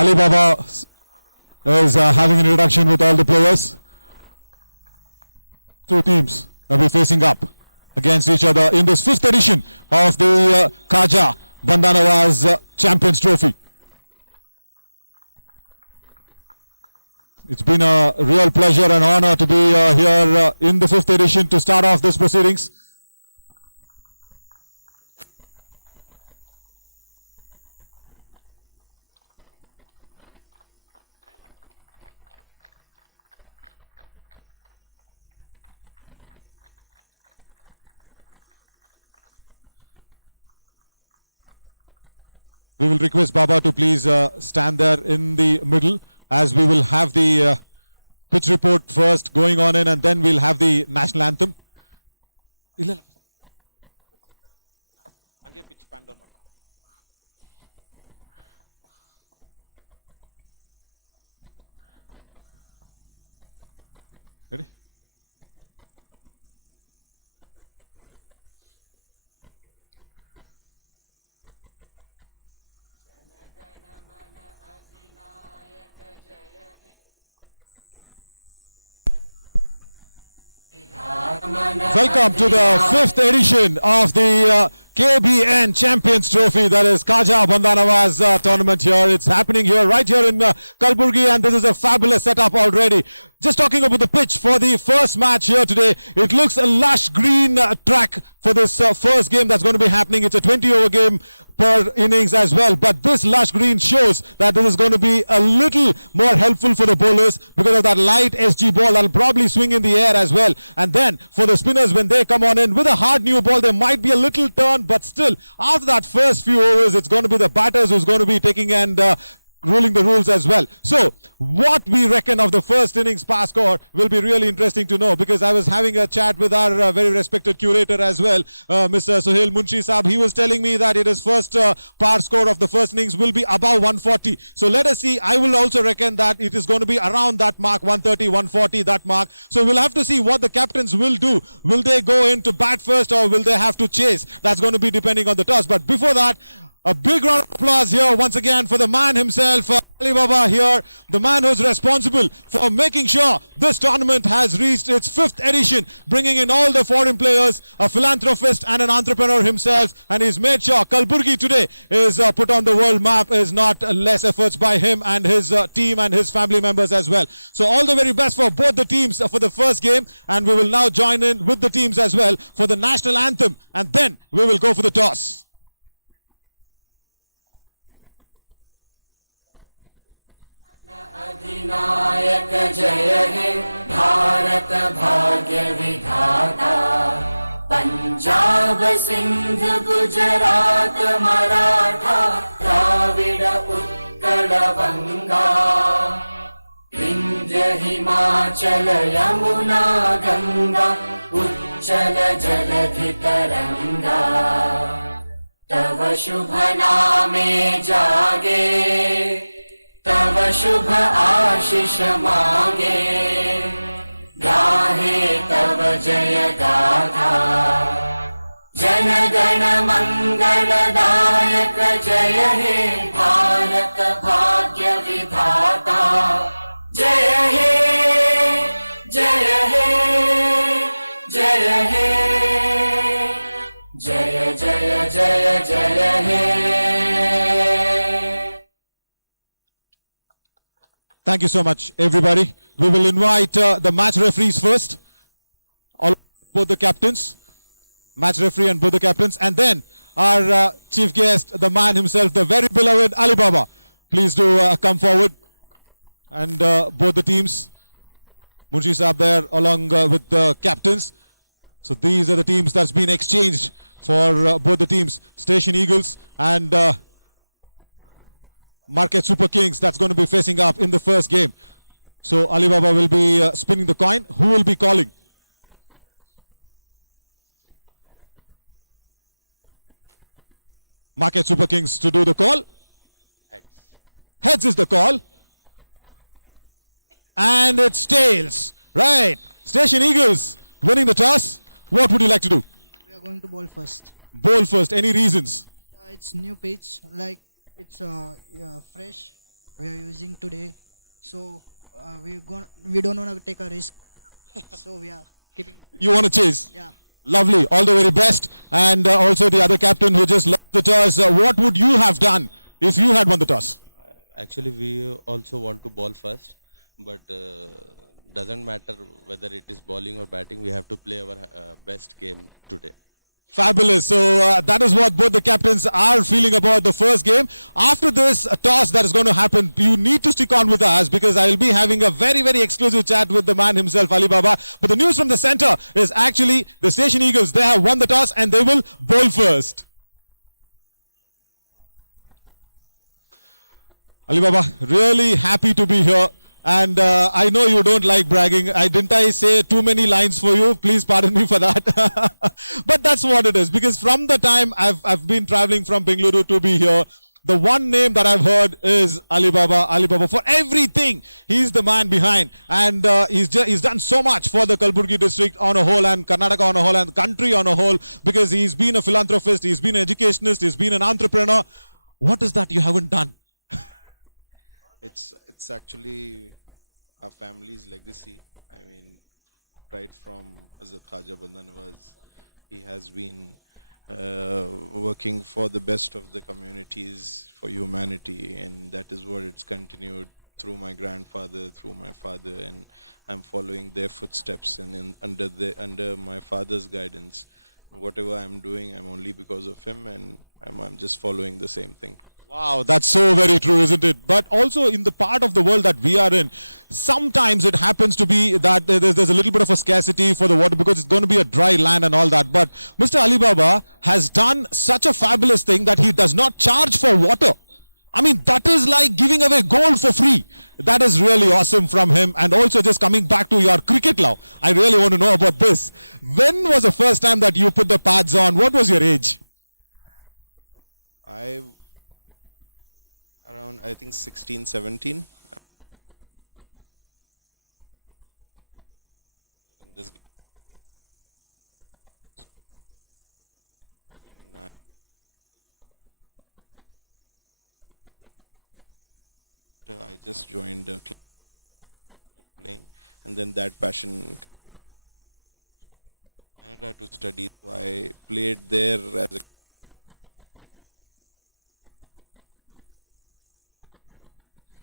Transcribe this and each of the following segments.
Alibaba is having an introduction with all the players. Two teams will be facing up against each other in this 5th edition of the Khaja Bandanawaz Champions Trophy. It's been a real pleasure and honor to be here in the 5th edition to start off this proceedings. We will request Baba to please stand there in the middle, as we will have the pitch report first going on in, and then we'll have the national anthem. Ready? Welcome to the 5th edition of the KBN Champions Trophy, that is Khaja Bandanawaz tournament here. It's happening here, right here in Gulbarga, and this is a fabulous setup already. Just talking about the pitch for the first match here today, it looks a lush green track for this first game that's going to be happening. It's a 20-over game per innings as well, but this lush green shows that this is going to be a little more helpful for the bowlers because of that light SG ball that'll probably swing in the air as well. And then for the spinners, when they come on in with a hard new ball, there might be a little turn, but still after that first few overs, it's going to be the batters who's going to be taking and ruling the rules as well. So what we reckon of the first innings par score will be really interesting to know, because I was having a chat with our very respected curator as well, Mr. Sohail Munshi Saab. He was telling me that his first par score of the first innings will be above 140. So let us see. I will also reckon that it is going to be around that mark, 130, 140, that mark. So we'll have to see what the captains will do. Will they go in to bat first, or will they have to chase? That's going to be depending on the toss. But before that, a big round of applause here once again for the man himself, Alibaba here, the man who's responsible for making sure this tournament has reached its 5th edition, bringing in all the foreign players, a philanthropist and an entrepreneur himself, and he's made sure Kalburgi today is put on the world map. Is not less efforts by him and his team and his family members as well. So all the very best for both the teams for the first game, and we will now join in with the teams as well for the national anthem, and then we will go for the toss. अधिनायक जय हे भारत भाग्य विधाता पंजाब सिंध गुजरात मराठा द्राविड उत्कल बंगा विंध्य हिमाचल यमुना गंगा उच्चल जलधि तरंगा तव शुभ नामे जागे तव शुभ आशीष मांगे गाहे तव जय गाथा जन गण मंगलदायक जय हे भारत भाग्य विधाता जय हे जय हे जय हे जय जय जय जय हे. Thank you so much, everybody. We will invite the match referees first, both the captains, match referee and both the captains, and then our chief guest, the man himself, the very beloved Alibaba. Please do come forward, and both the teams, Munshi Saab there along with the captains. So these are the teams that's been exchanged for both the teams, Station Eagles and Market Superkings, that's going to be facing up in the first game. So Alibaba will be spinning the coin. Who will be calling? Market Superkings to do the call. Heads. Heads is the call. And it's tails. Right. Station Eagles winning the toss. What would you like to do? We are going to bowl first. Bowl first. Any reasons? It's new pitch, like it's fresh we are using today. So we don't want to take a risk. So we are keeping. You want to chase? Yeah. Lovely. All the very best. And also the other captain who just lost the toss. What would you have done if you had won the toss? Actually, we also want to bowl first, but doesn't matter whether it is bowling or batting. We have to play our best game today. Fabulous. So that is what both the captains are feeling about the first game. After this toss that is going to happen, you need to stick on with us because I will be having a very, very exclusive chat with the man himself, Ali Baba. But the news from the center is actually the Station Eagles. They have won the toss and they will bowl first. Ali Baba, really happy to be here. And I know you don't like bragging. Didn't I say too many lines for you? Please pardon me for that. But that's what it is. Because from the time I've been traveling from Bengaluru to be here, the one name that I've heard is Ali Baba. Ali Baba for everything. He's the man behind. And he's done so much for the Kalaburgi district on a whole and Karnataka on a whole and the country on a whole. Because he's been a philanthropist, he's been an educationist, he's been an entrepreneur. What is that you haven't done? It's actually our family's legacy. I mean, right from Hazrat Khaja Banda Nawaz, he has been working for the best of the communities, for humanity, and that is what it's continued through my grandfather, through my father, and I'm following their footsteps. And under my father's guidance, whatever I'm doing, I'm only because of him, and I'm just following the same thing. Wow, that's so very true, isn't it? But also in the part of the world that we are in, sometimes it happens to be that there's a little bit of a scarcity for the water because it's going to be a dry land and all that. But Mr. Ali Baba has done such a fabulous thing that he does not charge for water. I mean, that is like giving away gold for free. That is really awesome from him. And also just coming back to your cricket love, I really want to know about this. When was the first time that you put the pads on? What was your age? Around, I think, 16, 17. I just joined a club playing, and then that passion Canada to study. So I played there as a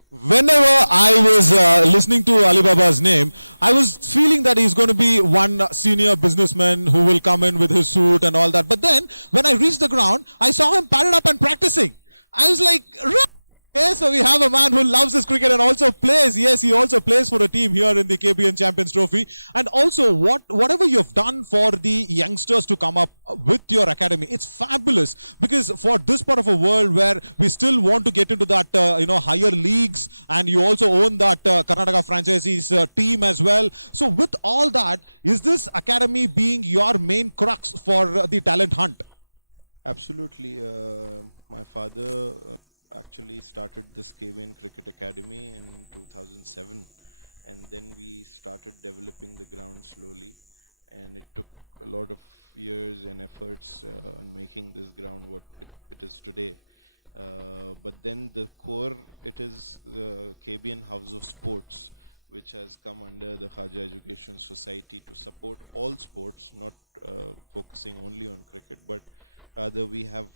Whenever I was listening to Ali Baba's name, I was feeling that he's going to be one senior businessman who will come in with his suit and all that. But then, when I reached the ground, I saw him padded up and practicing. I was like, okay, so we have a man who loves his cricket and also plays. Yes, he also plays for a team here in the KBN Champions Trophy. And also, whatever you've done for the youngsters to come up with your academy, it's fabulous. Because for this part of a world where we still want to get into that, higher leagues, and you also own that Karnataka franchisees team as well. So with all that, is this academy being your main crux for the talent hunt? Absolutely. My father actually started this KBN Cricket Academy in 2007, and then we started developing the ground slowly, and it took a lot of years and efforts on making this ground what it is today. But then the core, it is the KBN House of Sports, which has come under the Khaja Education Society to support all sports, not focusing only on cricket, but rather we have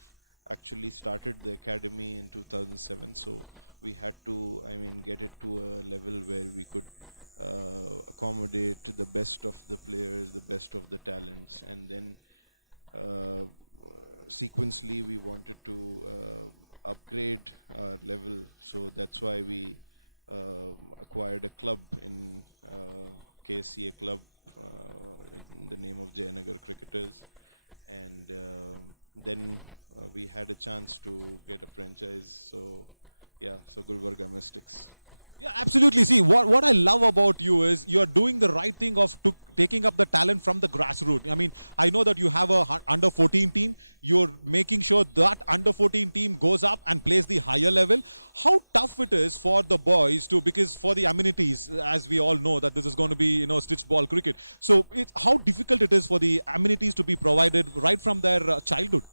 actually started the academy in 2007, so we had to, get it to a level where we could accommodate the best of the players, the best of the talents, and then sequentially we wanted to upgrade our level, so that's why we acquired a club in KSCA club in the name of Jayanagar Cricketers, and then we had a chance to get a franchise, so Gulbarga Mystics. Yeah, absolutely. See, what I love about you is you're doing the right thing of taking up the talent from the grassroots. I mean, I know that you have a under 14 team. You're making sure that under 14 team goes up and plays the higher level. How tough it is for the boys because for the amenities, as we all know that this is going to be, stitched ball cricket. So how difficult it is for the amenities to be provided right from their childhood.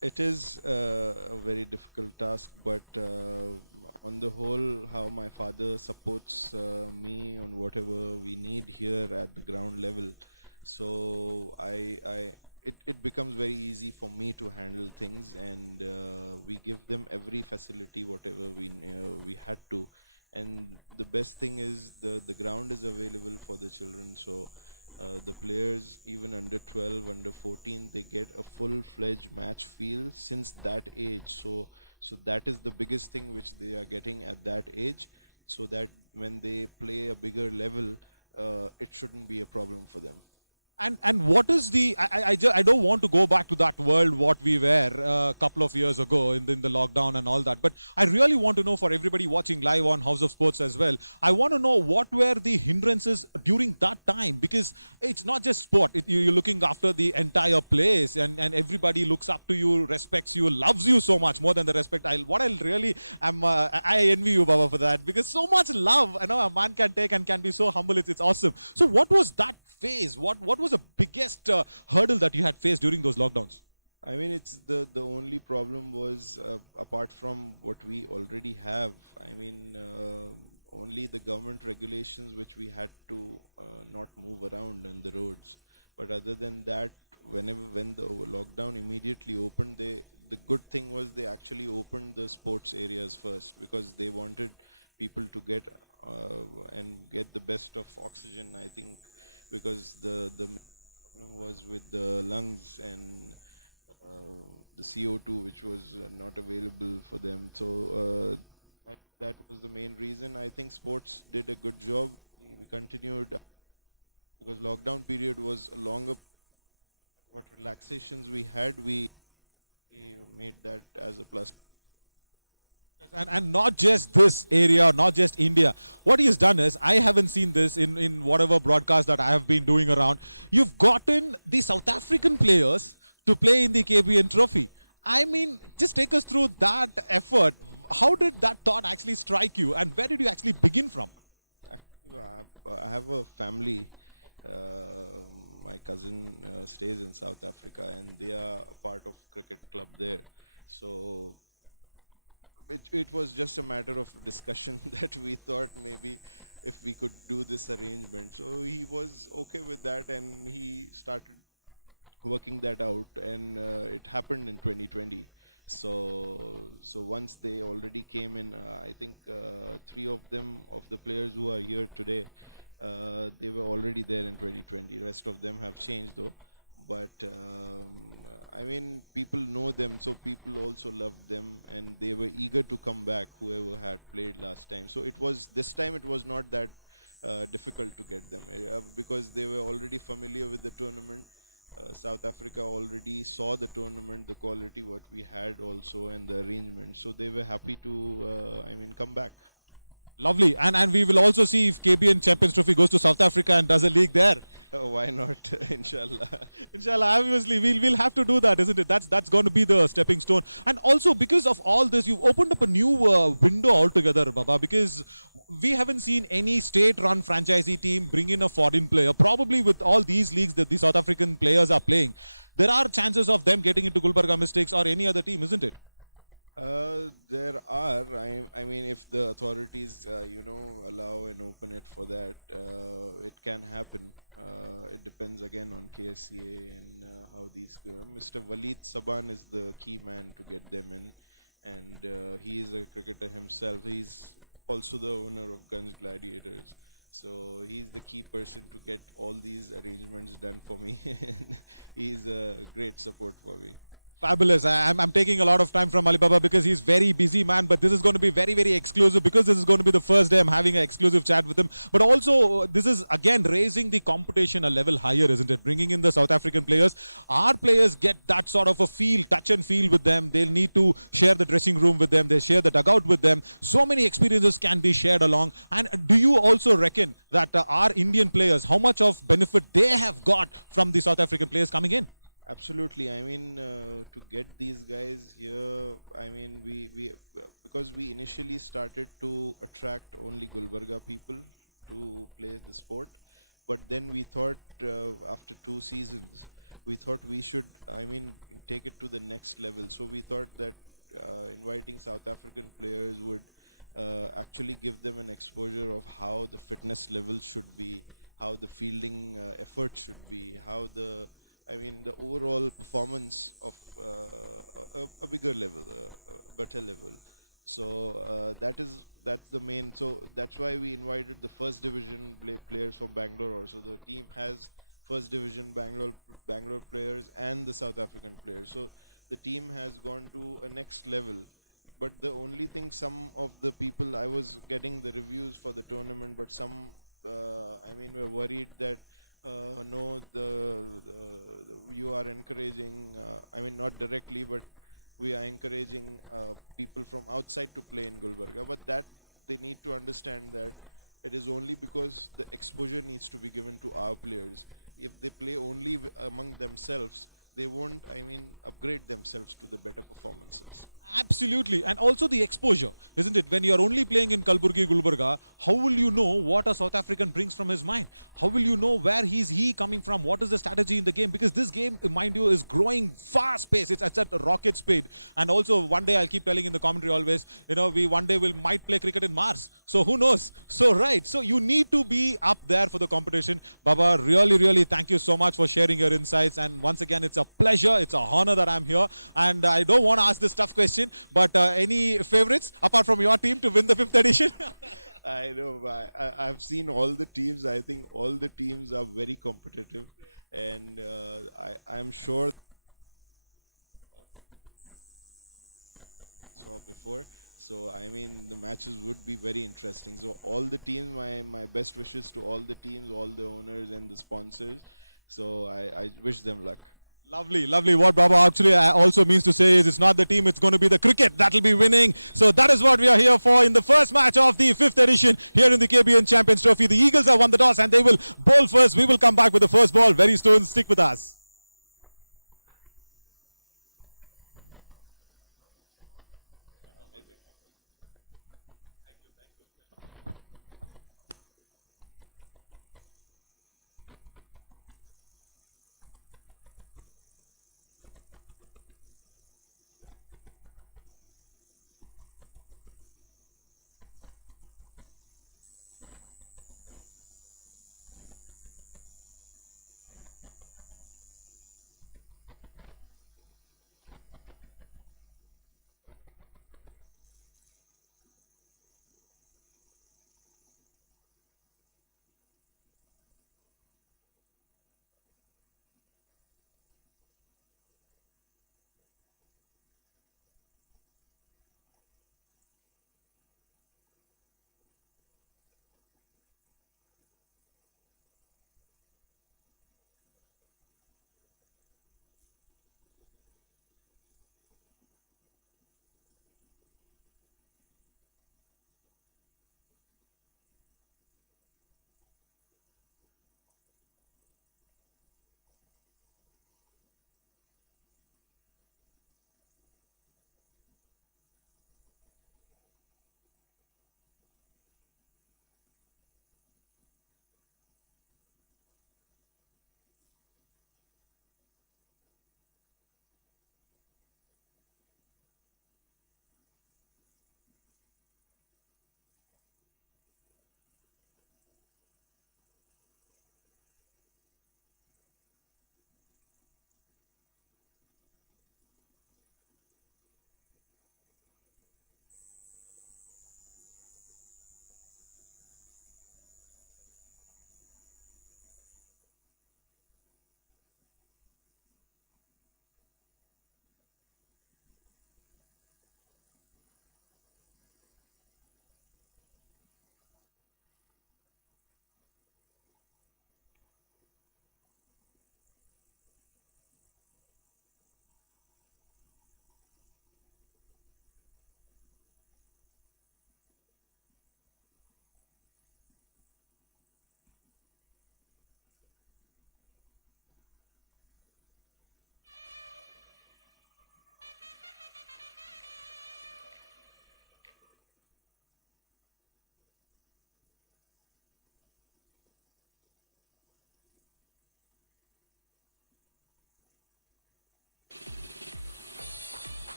It is a very difficult task, but on the whole, how my father supports me on whatever we need here at the ground level. So it becomes very easy for me to handle things, and we give them every facility, whatever we had to. And the best thing is the ground is available for the children, so the players even under 12, under 14, they get a full-fledged match feel since that age. So that is the biggest thing which they are getting at that age, so that when they play a bigger level, it shouldn't be a problem for them. And what is the I don't want to go back to that world what we were a couple of years ago in the lockdown and all that, but I really want to know, for everybody watching live on House of Sports as well, I want to know what were the hindrances during that time, because it's not just sport, you're looking after the entire place, and everybody looks up to you, respects you, loves you so much more than the respect. What I really am, I envy you, Baba, for that, because so much love I know a man can take and can be so humble. It's awesome. So what was that phase? What was the biggest hurdle that you had faced during those lockdowns? I mean, it's the only problem was apart from what we already have. I mean, only the government regulations which we had to not move around on the roads. But other than that, when the lockdown immediately opened, the good thing was they actually opened the sports areas first, because they wanted people to get and get the best of oxygen. I think because the problem was with the lungs and the CO2, which was not available for them. So that was the main reason. I think sports did a good job. We continued because lockdown period was a longer. What relaxations we had, we made that as a plus. And not just this area, not just India. What he has done is, I haven't seen this in whatever broadcast that I have been doing around. You've gotten the South African players to play in the KBN trophy. I mean, just take us through that effort. How did that thought actually strike you, and where did you actually begin from? Actually, I have a family. Uh, my cousin stays in South Africa, and they are a part of cricket club there. So it was just a matter of discussion that we thought maybe if we could do this arrangement. So he was okay with that, and he started working that out, and it happened in 2020. So once they already came in, I think three of them, of the players who are here today, they were already there in 2020. Rest of them have changed though, but I mean, people know them, so people also loved them, and they were eager to come back, whoever had played last time. So it was, this time it was not that difficult to get them, because they were already familiar with the tournament. South Africa already saw the tournament, the quality what we had also, and the arrangement, so they were happy to I mean, come back. Lovely. And we will also see if KBN Champions Trophy goes to South Africa and does a league there. Why not? Inshallah. Inshallah, obviously, we'll have to do that, isn't it? That's going to be the stepping stone. And also, because of all this, you've opened up a new window altogether, Baba, because we haven't seen any state-run franchisee team bring in a foreign player. Probably with all these leagues that the South African players are playing, there are chances of them getting into Gulbarga Mystics or any other team, isn't it? There are. I mean, if the authorities, allow and open it for that, it can happen. It depends again on KSCA and how these go. Mr. Waleed Saban is the key man to get them in, and he is a cricketer himself. He's also the owner of Guns Gladiators. So he's the key person to get all these arrangements done for me. And he's a great support for me. Fabulous. I'm taking a lot of time from Alibaba because he's very busy, man. But this is going to be very, very exclusive, because this is going to be the first day I'm having an exclusive chat with him. But also, this is again raising the competition a level higher, isn't it? Bringing in the South African players. Our players get that sort of a feel, touch and feel with them. They'll need to share the dressing room with them. They share the dugout with them. So many experiences can be shared along. And do you also reckon that our Indian players, how much of benefit they have got from the South African players coming in? Absolutely. I mean, to get these guys here, I mean, we because we initially started to attract only Gulbarga people to play the sport, but then we thought after 2 seasons we thought we should, I mean, take it to the next level. So we thought that inviting South African players would actually give them an exposure of how the fitness level should be, how the fielding effort should be, how the, I mean, the overall performance of a bigger level, a better level. So that's the main. So that's why we invited the first division players from Bangalore. Also, the team has first division Bangalore players and the South African players. So the team has gone to a next level. But the only thing, some of the people, I was getting the reviews for the tournament, but some, I mean, were worried that no, you are encouraging. I mean, not directly, but we are encouraging people from outside to play in Gulbarga. But that they need to understand that it is only because the exposure needs to be given to our players. If they play only among themselves, they won't, I mean, upgrade themselves to the better performances. Absolutely, and also the exposure, isn't it? When you're only playing in Gulbarga, how will you know what a South African brings from his mind? How will you know where he coming from? What is the strategy in the game? Because this game, mind you, is growing fast pace. It's at a rocket speed. And also, one day I'll keep telling in the commentary always, you know, we one day might play cricket in Mars. So who knows? So right, so you need to be up there for the competition. Baba, really, thank you so much for sharing your insights. And once again, it's a pleasure, it's a honor that I'm here. And I don't want to ask this tough question, but any favorites apart from your team to win the 5th edition? I know. I've seen all the teams. I think all the teams are very competitive, and I'm sure saw before. So I mean, the matches would be very interesting. So all the teams, my best wishes to all the teams, all the owners and the sponsors. So I wish them luck. Lovely. What Baba actually also means to say is it's not the team, it's going to be the cricket that will be winning. So that is what we are here for in the first match of the 5th edition here in the KBN Champions Trophy. The Eagles have won the toss and they will bowl first. We will come back with the first ball very soon. Stick with us.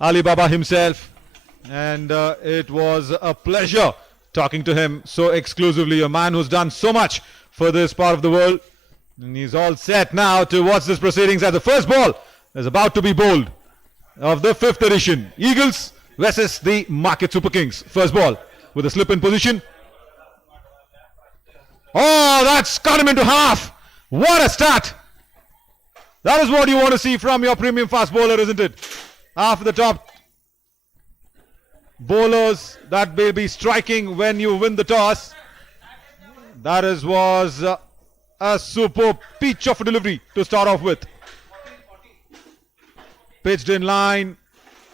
Alibaba himself. Sure, talking to him so exclusively, a man who's done so much for this part of the world. Yet now to watch this proceedings as the first ball is about to be bowled of the 5th edition. Eagles versus the Market Super Kings. First ball with a slip in position. Oh, that's cut him into half. What a start. That is what you want to see from your premium fast bowler, isn't it? After the top bowlers that will be striking when you win the toss. That was a superb pitch of a delivery to start off with. Pitched in line,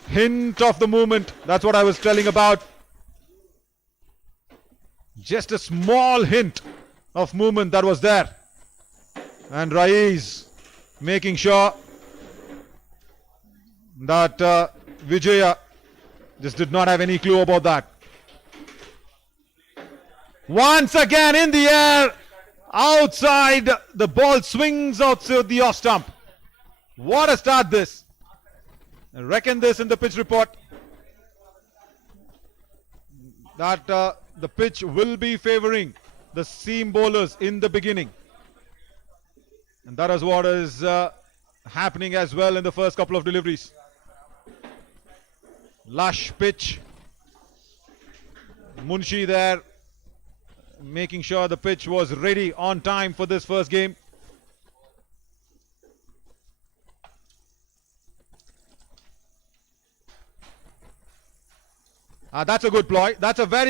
hint of the movement. That's what I was telling about. Just a small hint of movement that was there. And Rais making sure that Vijaya just did not have any clue about that. Once again in the air, outside, the ball swings outside the off stump. What a start this.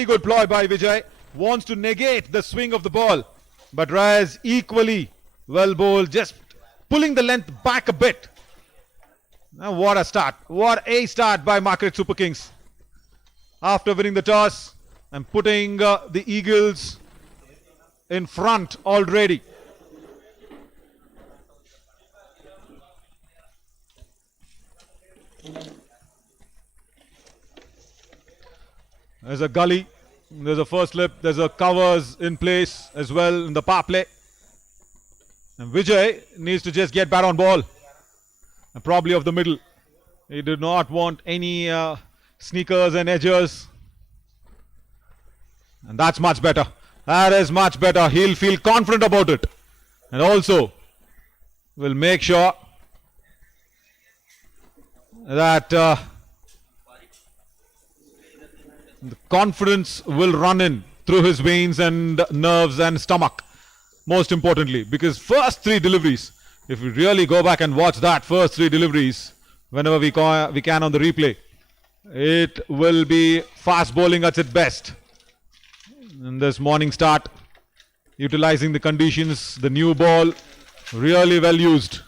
Good plot by Vijay. Wants to negate the swing of the ball. But Rais equally well bowled, just pulling the length back a bit. Now what a start. What a start by Market Super Kings. After winning the toss and putting the Eagles in front already. There's a gully, there's a first slip, there's a covers in place as well in the power play. And Vijay needs to just get back on ball. And probably off the middle. He did not want any sneakers and edges. And that's much better. That is much better. He'll feel confident about it. And also will make sure that the confidence will run in through his veins and nerves and stomach, most importantly, because first 3 deliveries, if we really go back and watch that first 3 deliveries whenever we can on the replay, it will be fast bowling at its best. In this morning start, utilizing the conditions, the new ball, really well used.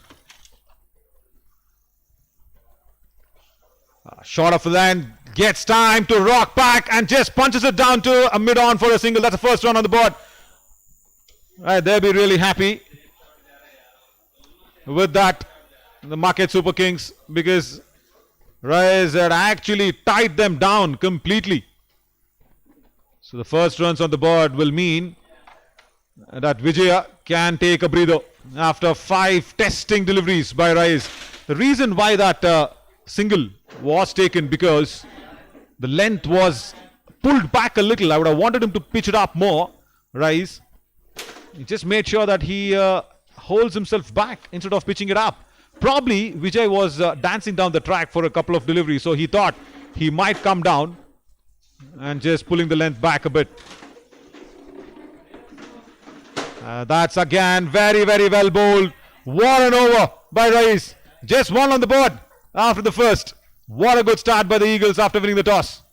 Short of land, gets time to rock back and just punches it down to a mid-on for a single. That's the first run on the board. Right, they'll be really happy with that, the Market Super Kings, because Rais had actually tied them down completely. So the first runs on the board will mean that Vijaya can take a breather after 5 testing deliveries by Rais. The reason why that single was taken, because the length was pulled back a little. I would have wanted him to pitch it up more, Rais. He just made sure that he holds himself back instead of pitching it up. Probably Vijay was dancing down the track for a couple of deliveries, so he thought he might come down and just pulling the length back a bit. That's again very, very well bowled. What an over by Rais. Just 1 on the board after the first. What a good start by the Eagles after winning the toss.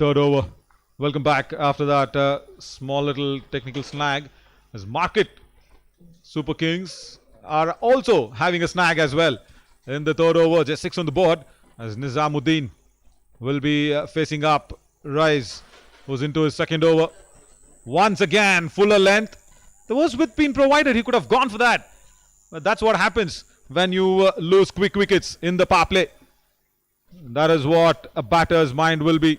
third over. Welcome back after that small little technical snag. As Market Superkings are also having a snag as well in the third over. Just 6 on the board as Nizamuddin will be facing up Rise, who's into his second over. Once again, fuller length. There was width being provided. He could have gone for that. But that's what happens when you lose quick wickets in the power play. That is what a batter's mind will be.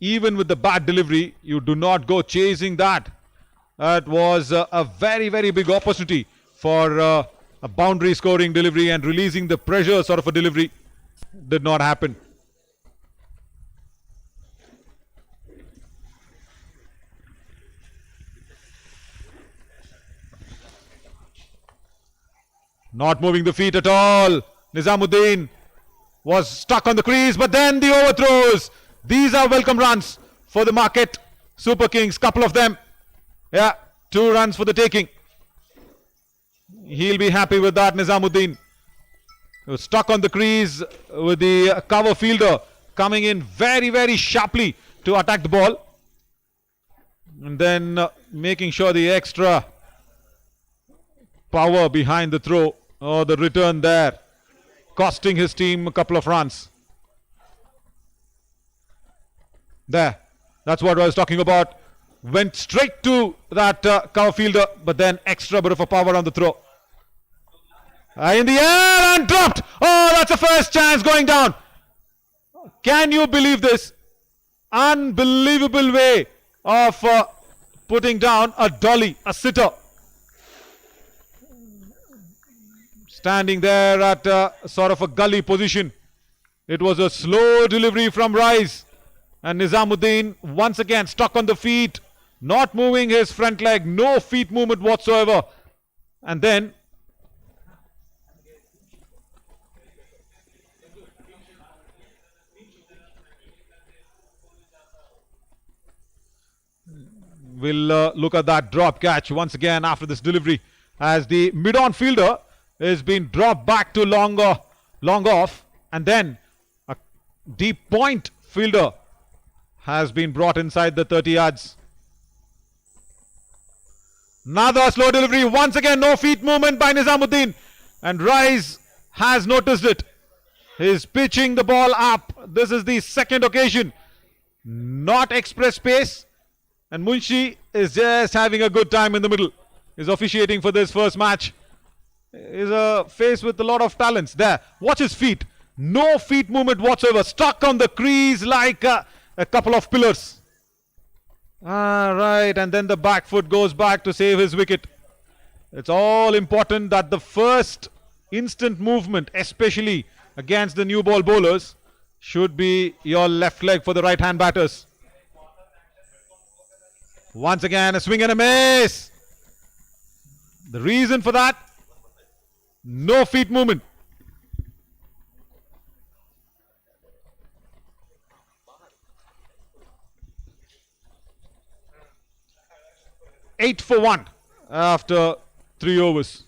Even with the bad delivery, you do not go chasing that. That was a very, very big opportunity for a boundary scoring delivery, and releasing the pressure sort of a delivery did not happen. Not moving the feet at all. Nizamuddin was stuck on the crease, but then the overthrows. These are welcome runs for the Market Superkings, couple of them. Yeah, 2 runs for the taking. He'll be happy with that, Nizamuddin. He was stuck on the crease with the cover fielder coming in very, very sharply to attack the ball. And then making sure the extra power behind the throw or the return there, costing his team a couple of runs. There, that's what I was talking about. Went straight to that cover fielder, but then extra bit of a power on the throw. In the air and dropped. Oh, that's the first chance going down. Can you believe this? Unbelievable way of putting down a dolly, a sitter. Standing there at sort of a gully position. It was a slow delivery from Rise. And Nizamuddin once again stuck on the feet, not moving his front leg, no feet movement whatsoever. And then we'll look at that drop catch once again after this delivery, as the mid-on fielder is being dropped back to long off, and then a deep point fielder has been brought inside the 30 yards. Another slow delivery. Once again, no feet movement by Nizamuddin. And Rise has noticed it. He's pitching the ball up. This is the second occasion. Not express pace. And Munshi is just having a good time in the middle. He's officiating for this first match. He's a face with a lot of talents. There. Watch his feet. No feet movement whatsoever. Stuck on the crease like a couple of pillars. Right, and then the back foot goes back to save his wicket. It's all important that the first instant movement, especially against the new ball bowlers, should be your left leg for the right hand batters. Once again, a swing and a miss. The reason for that, no feet movement. Eight for 1 after 3 overs.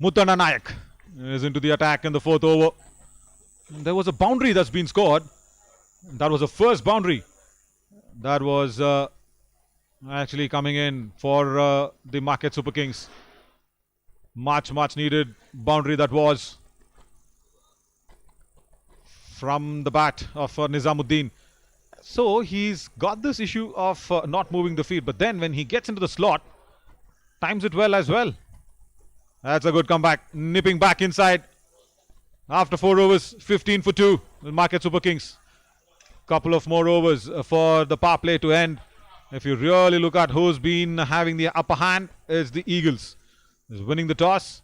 Muttana Nayak is into the attack in the 4th over. There was a boundary that's been scored. That was the first boundary that was actually coming in for the Market Super Kings. Much needed boundary that was from the bat of Nizamuddin. So he's got this issue of not moving the field, but then when he gets into the slot, times it well as well. That's a good comeback, nipping back inside after 4 overs, 15 for 2 with Market Super Kings. Couple of more overs for the power play to end. If you really look at who's been having the upper hand, is the Eagles. Is winning the toss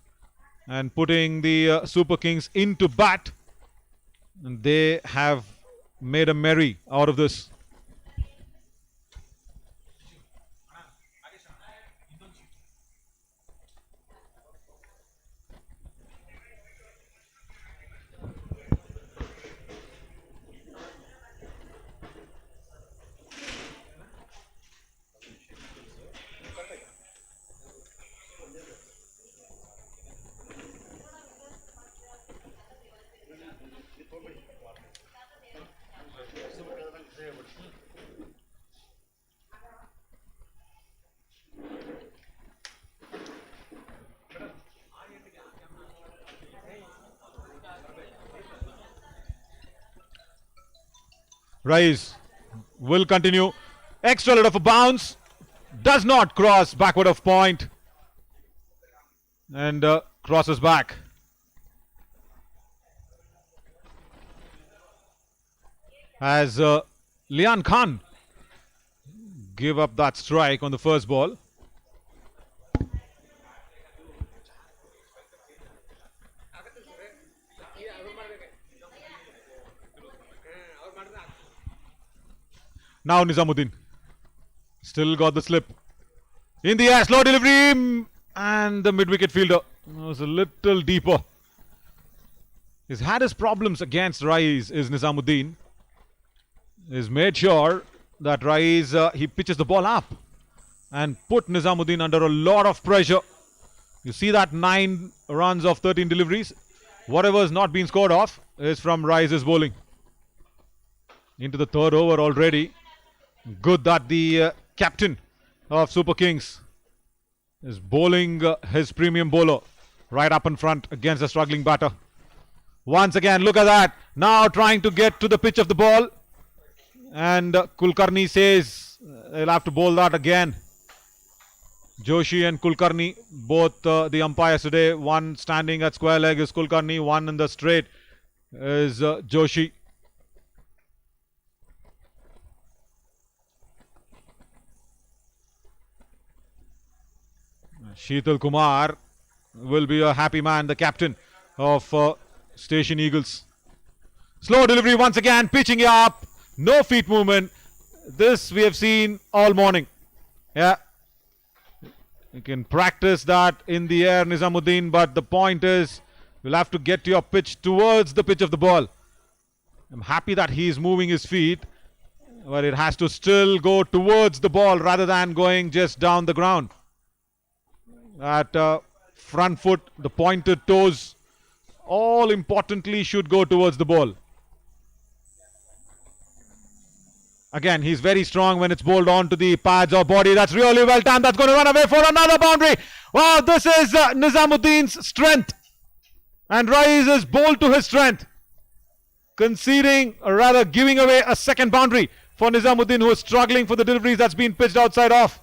and putting the Super Kings into bat. And they have made a merry out of this. Rise will continue. Extra lit of a bounce. Does not cross backward of point. And crosses back. As Lian Khan give up that strike on the first ball. Now Nizamuddin. Still got the slip. In the air, slow delivery. And the mid-wicket fielder was a little deeper. He's had his problems against Rais, is Nizamuddin. He's made sure that Rais, he pitches the ball up and put Nizamuddin under a lot of pressure. You see that 9 runs of 13 deliveries. Whatever has not been scored off is from Rais' bowling. Into the 3rd over already. Good that the captain of Super Kings is bowling his premium bowler right up in front against a struggling batter. Once again, look at that. Now trying to get to the pitch of the ball. And Kulkarni says he'll have to bowl that again. Joshi and Kulkarni, both the umpires today. One standing at square leg is Kulkarni. One in the straight is Joshi. Sheetal Kumar will be a happy man, the captain of Station Eagles. Slow delivery once again, pitching up, no feet movement. This we have seen all morning. Yeah, you can practice that in the air, Nizamuddin, but the point is you'll have to get your pitch towards the pitch of the ball. I'm happy that he is moving his feet, but it has to still go towards the ball rather than going just down the ground. At front foot, the pointed toes, all importantly should go towards the ball. Again, he's very strong when it's bowled on to the pads or body. That's really well done. That's going to run away for another boundary. Wow, this is Nizamuddin's strength. And Rais is bowled to his strength. Conceding, or rather giving away a second boundary for Nizamuddin, who is struggling for the deliveries that's been pitched outside off.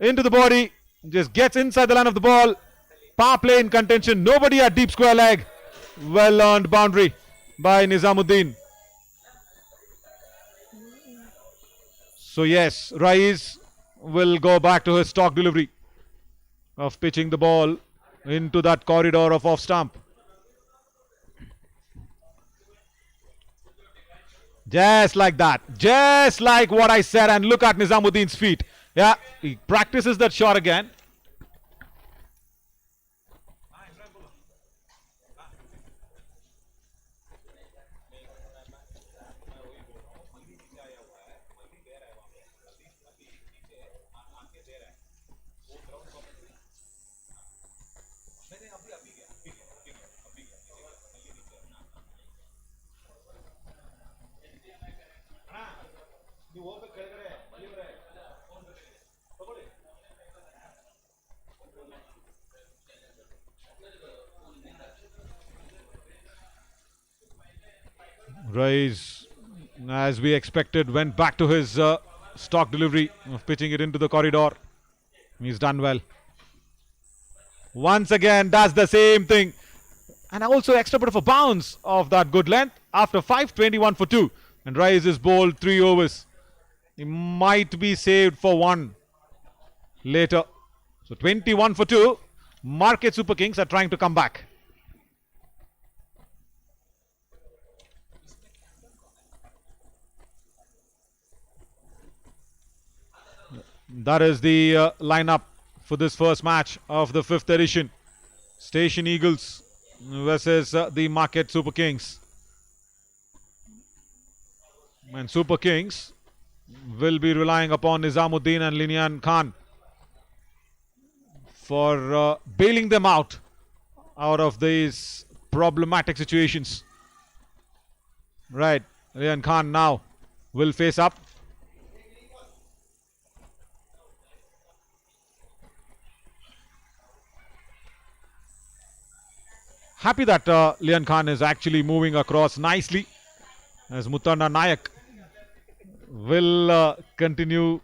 Into the body. Just gets inside the line of the ball. Power play in contention. Nobody at deep square leg. Well earned boundary by Nizamuddin. So yes, Rais will go back to his stock delivery of pitching the ball into that corridor of off stump. Just like that. Just like what I said. And look at Nizamuddin's feet. Yeah, he practices that shot again. Rise, as we expected, went back to his stock delivery of pitching it into the corridor. He's done well. Once again does the same thing. And also extra bit of a bounce of that good length after 5, 21 for 2. And Rise is bowled 3 overs. He might be saved for 1 later. So 21 for 2. Market Super Kings are trying to come back. That is the lineup for this first match of the 5th edition. Station Eagles versus the Market Super Kings. And Super Kings will be relying upon Nizamuddin and Linian Khan for bailing them out of these problematic situations. Right, Linian Khan now will face up. Happy that Lian Khan is actually moving across nicely, as Muttanna Nayak will continue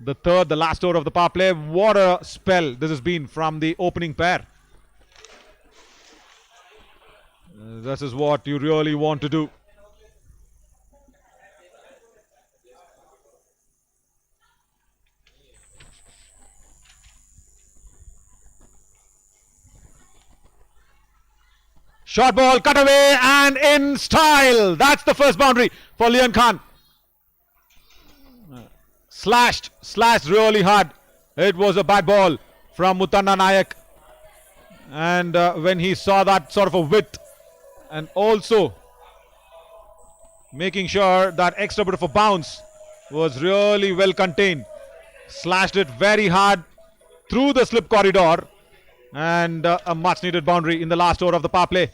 the last over of the power play. What a spell this has been from the opening pair. This is what you really want to do. Short ball, cut away and in style. That's the first boundary for Lian Khan. Slashed really hard. It was a bad ball from Muttanna Nayak. And when he saw that sort of a width and also making sure that extra bit of a bounce was really well contained. Slashed it very hard through the slip corridor. And a much needed boundary in the last over of the power play.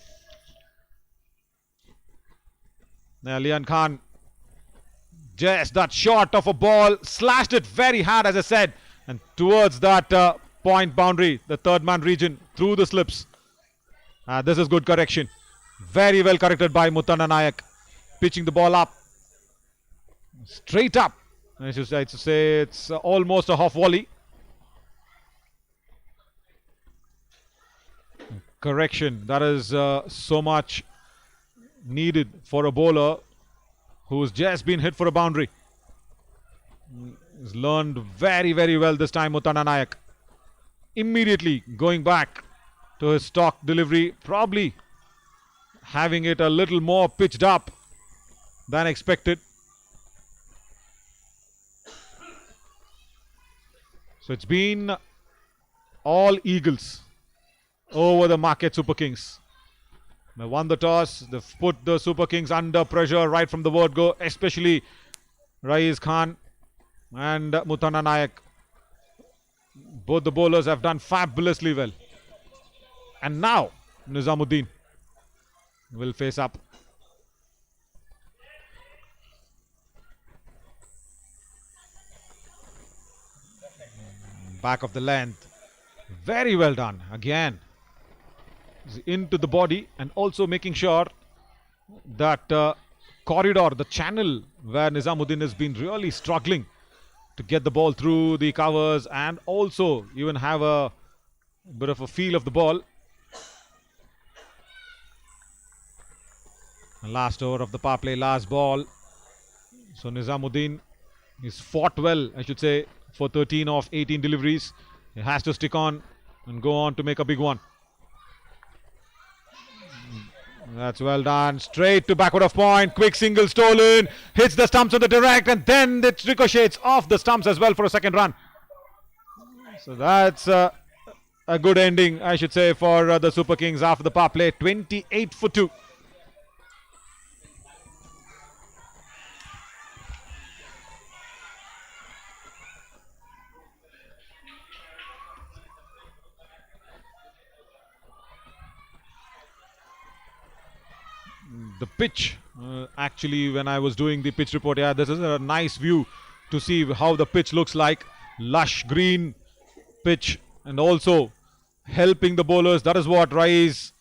Now Lian Khan, just that short of a ball, slashed it very hard, as I said, and towards that point boundary, the third man region, through the slips. This is good correction. Very well corrected by Muttanna Nayak. Pitching the ball up. Straight up. I should say it's almost a half volley. Correction. That is so much needed for a bowler who's just been hit for a boundary. He's learned very, very well this time, Muttanna Nayak. Immediately going back to his stock delivery, probably having it a little more pitched up than expected. So it's been all Eagles over the Market Super Kings. They won the toss. They've put the Super Kings under pressure right from the word go, especially Raiz Khan and Muttanna Nayak. Both the bowlers have done fabulously well. And now Nizamuddin will face up. Back of the length. Very well done. Again. Into the body and also making sure that corridor, the channel where Nizamuddin has been really struggling to get the ball through the covers and also even have a bit of a feel of the ball. Last over of the power play, last ball. So Nizamuddin is fought well, I should say, for 13 of 18 deliveries. He has to stick on and go on to make a big one. That's well done. Straight to backward of point. Quick single stolen. Hits the stumps on the direct and then it ricochets off the stumps as well for a second run. So that's a good ending, I should say, for the Super Kings after the power play. 28 for 2. The pitch, actually, when I was doing the pitch report, yeah, this is a nice view to see how the pitch looks like. Lush green pitch and also helping the bowlers. That is what Rise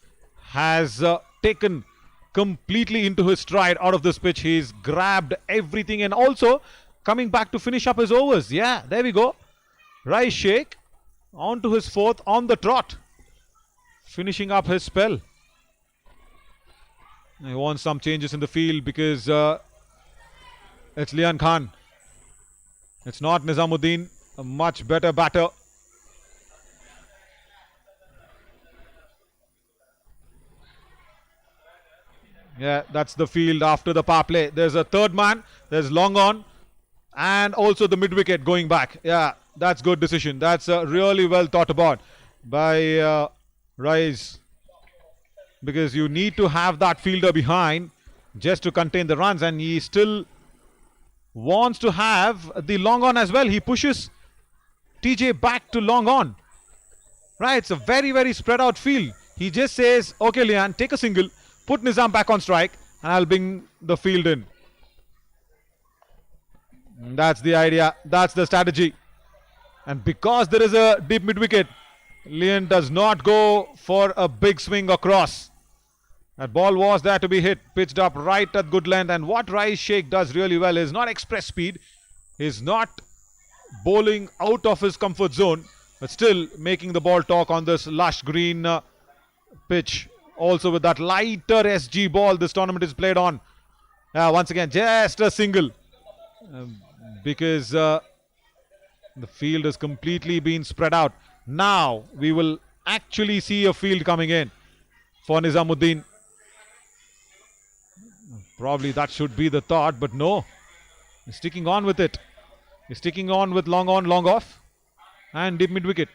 has taken completely into his stride out of this pitch. He's grabbed everything and also coming back to finish up his overs. Yeah, there we go. Rais Sheikh on to his fourth on the trot, finishing up his spell. He wants some changes in the field because it's Lian Khan. It's not Nizamuddin, a much better batter. Yeah, that's the field after the power play. There's a third man. There's long on. And also the mid wicket going back. Yeah, that's good decision. That's really well thought about by Rais. Because you need to have that fielder behind just to contain the runs. And he still wants to have the long on as well. He pushes TJ back to long on. Right, it's a very, very spread out field. He just says, okay, Lian, take a single. Put Nizam back on strike and I'll bring the field in. And that's the idea. That's the strategy. And because there is a deep mid-wicket, Lian does not go for a big swing across. That ball was there to be hit, pitched up right at good length. And what Rais Sheikh does really well is not express speed. He's not bowling out of his comfort zone, but still making the ball talk on this lush green pitch. Also with that lighter SG ball this tournament is played on. Once again, just a single. Because the field has completely been spread out. Now we will actually see a field coming in for Nizamuddin. Probably that should be the thought, but no. He's sticking on with it. He's sticking on with long on, long off. And deep mid-wicket.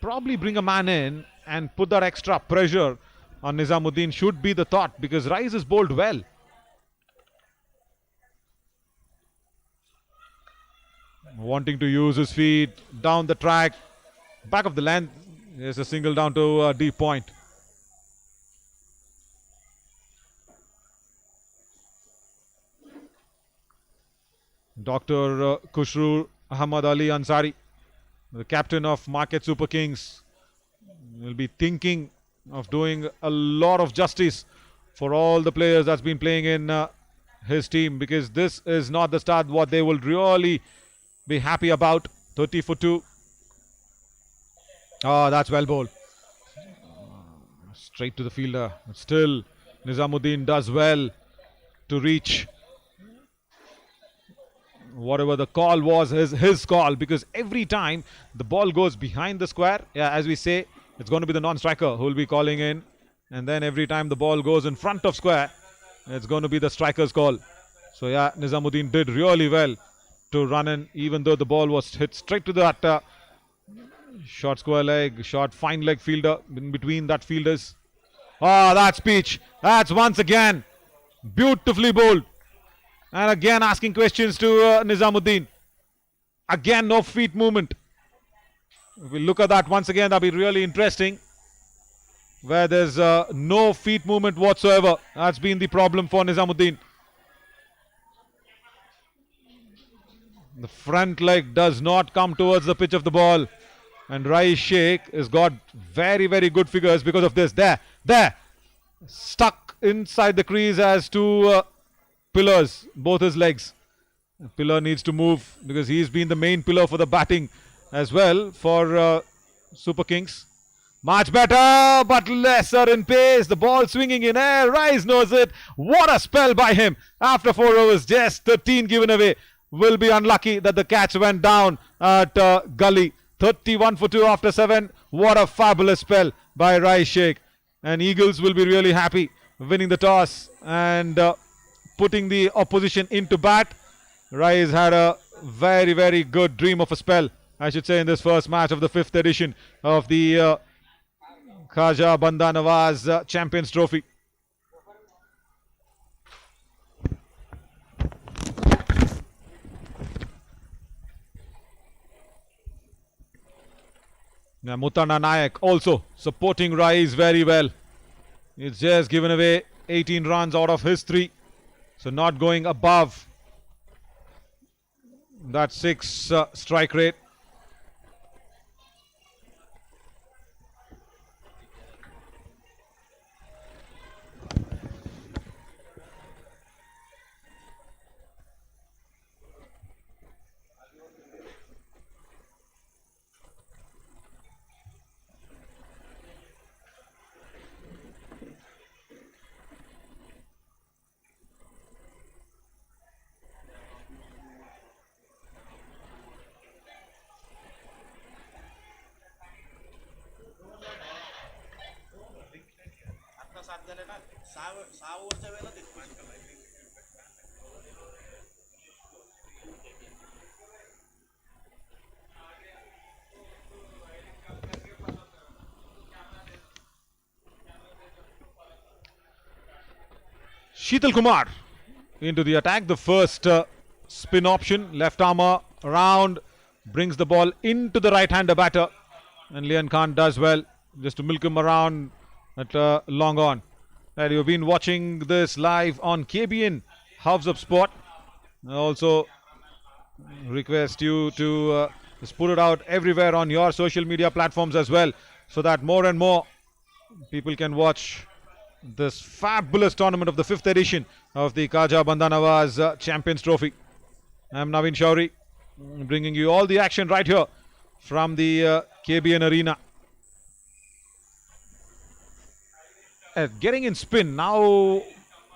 Probably bring a man in and put that extra pressure on Nizamuddin should be the thought, because Rais is bowled well. Wanting to use his feet down the track, back of the length. There's a single down to a deep point. Dr. Khusru Ahmad Ali Ansari, the captain of Market Superkings, will be thinking of doing a lot of justice for all the players that's been playing in his team, because this is not the start what they will really be happy about. 30 for 2. Oh, that's well bowled. Straight to the fielder. Still, Nizamuddin does well to reach. Whatever the call was is his call, because every time the ball goes behind the square, as we say, it's going to be the non-striker who will be calling in. And then every time the ball goes in front of square, it's going to be the striker's call. So Nizamuddin did really well to run in, even though the ball was hit straight to that short square leg, short fine leg fielder in between that fielders. Oh, that's pitch. That's once again beautifully bowled. And again asking questions to Nizamuddin. Again, no feet movement. If we look at that once again, that'll be really interesting. Where there's no feet movement whatsoever. That's been the problem for Nizamuddin. The front leg does not come towards the pitch of the ball. And Rais Sheikh has got very, very good figures because of this. There. Stuck inside the crease as two pillars, both his legs. The pillar needs to move because he's been the main pillar for the batting as well for Super Kings. Much better, but lesser in pace. The ball swinging in air. Rais knows it. What a spell by him. After 4 overs, just 13 given away. Will be unlucky that the catch went down at Gully. 31 for 2 after 7. What a fabulous spell by Rais Sheikh. And Eagles will be really happy winning the toss and putting the opposition into bat. Rais had a very, very good dream of a spell, I should say, in this first match of the 5th edition of the Khaja Banda Nawaz Champions Trophy. Now Mutana Nayak also supporting Rais very well. It's just given away 18 runs out of his 3. So not going above that 6 strike rate. Sheetal Kumar into the attack. The first spin option, left armour around, brings the ball into the right-hander batter, and Lian Khan does well just to milk him around at long on. And you've been watching this live on KBN Hubs of Sport. I also request you to just put it out everywhere on your social media platforms as well, so that more and more people can watch this fabulous tournament of the 5th edition of the Khaja Bandhanawaz Champions Trophy. I'm Naveen Shauri, bringing you all the action right here from the KBN Arena. Getting in spin. Now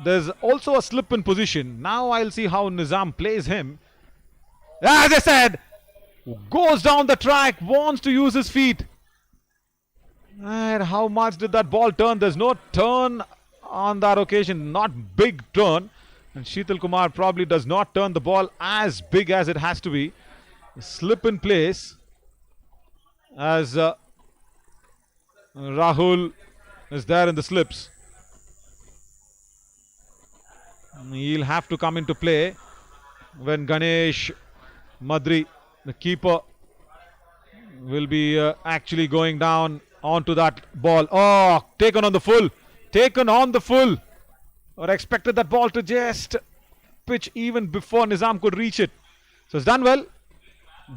there's also a slip in position. Now I'll see how Nizam plays him. As I said, goes down the track, wants to use his feet. And how much did that ball turn? There's no turn on that occasion, not big turn. And Sheetal Kumar probably does not turn the ball as big as it has to be. Slip in place as Rahul is there in the slips. He'll have to come into play when Ganesh Madri, the keeper, will be actually going down onto that ball. Oh, taken on the full. Taken on the full. Or expected that ball to just pitch even before Nizam could reach it. So it's done well.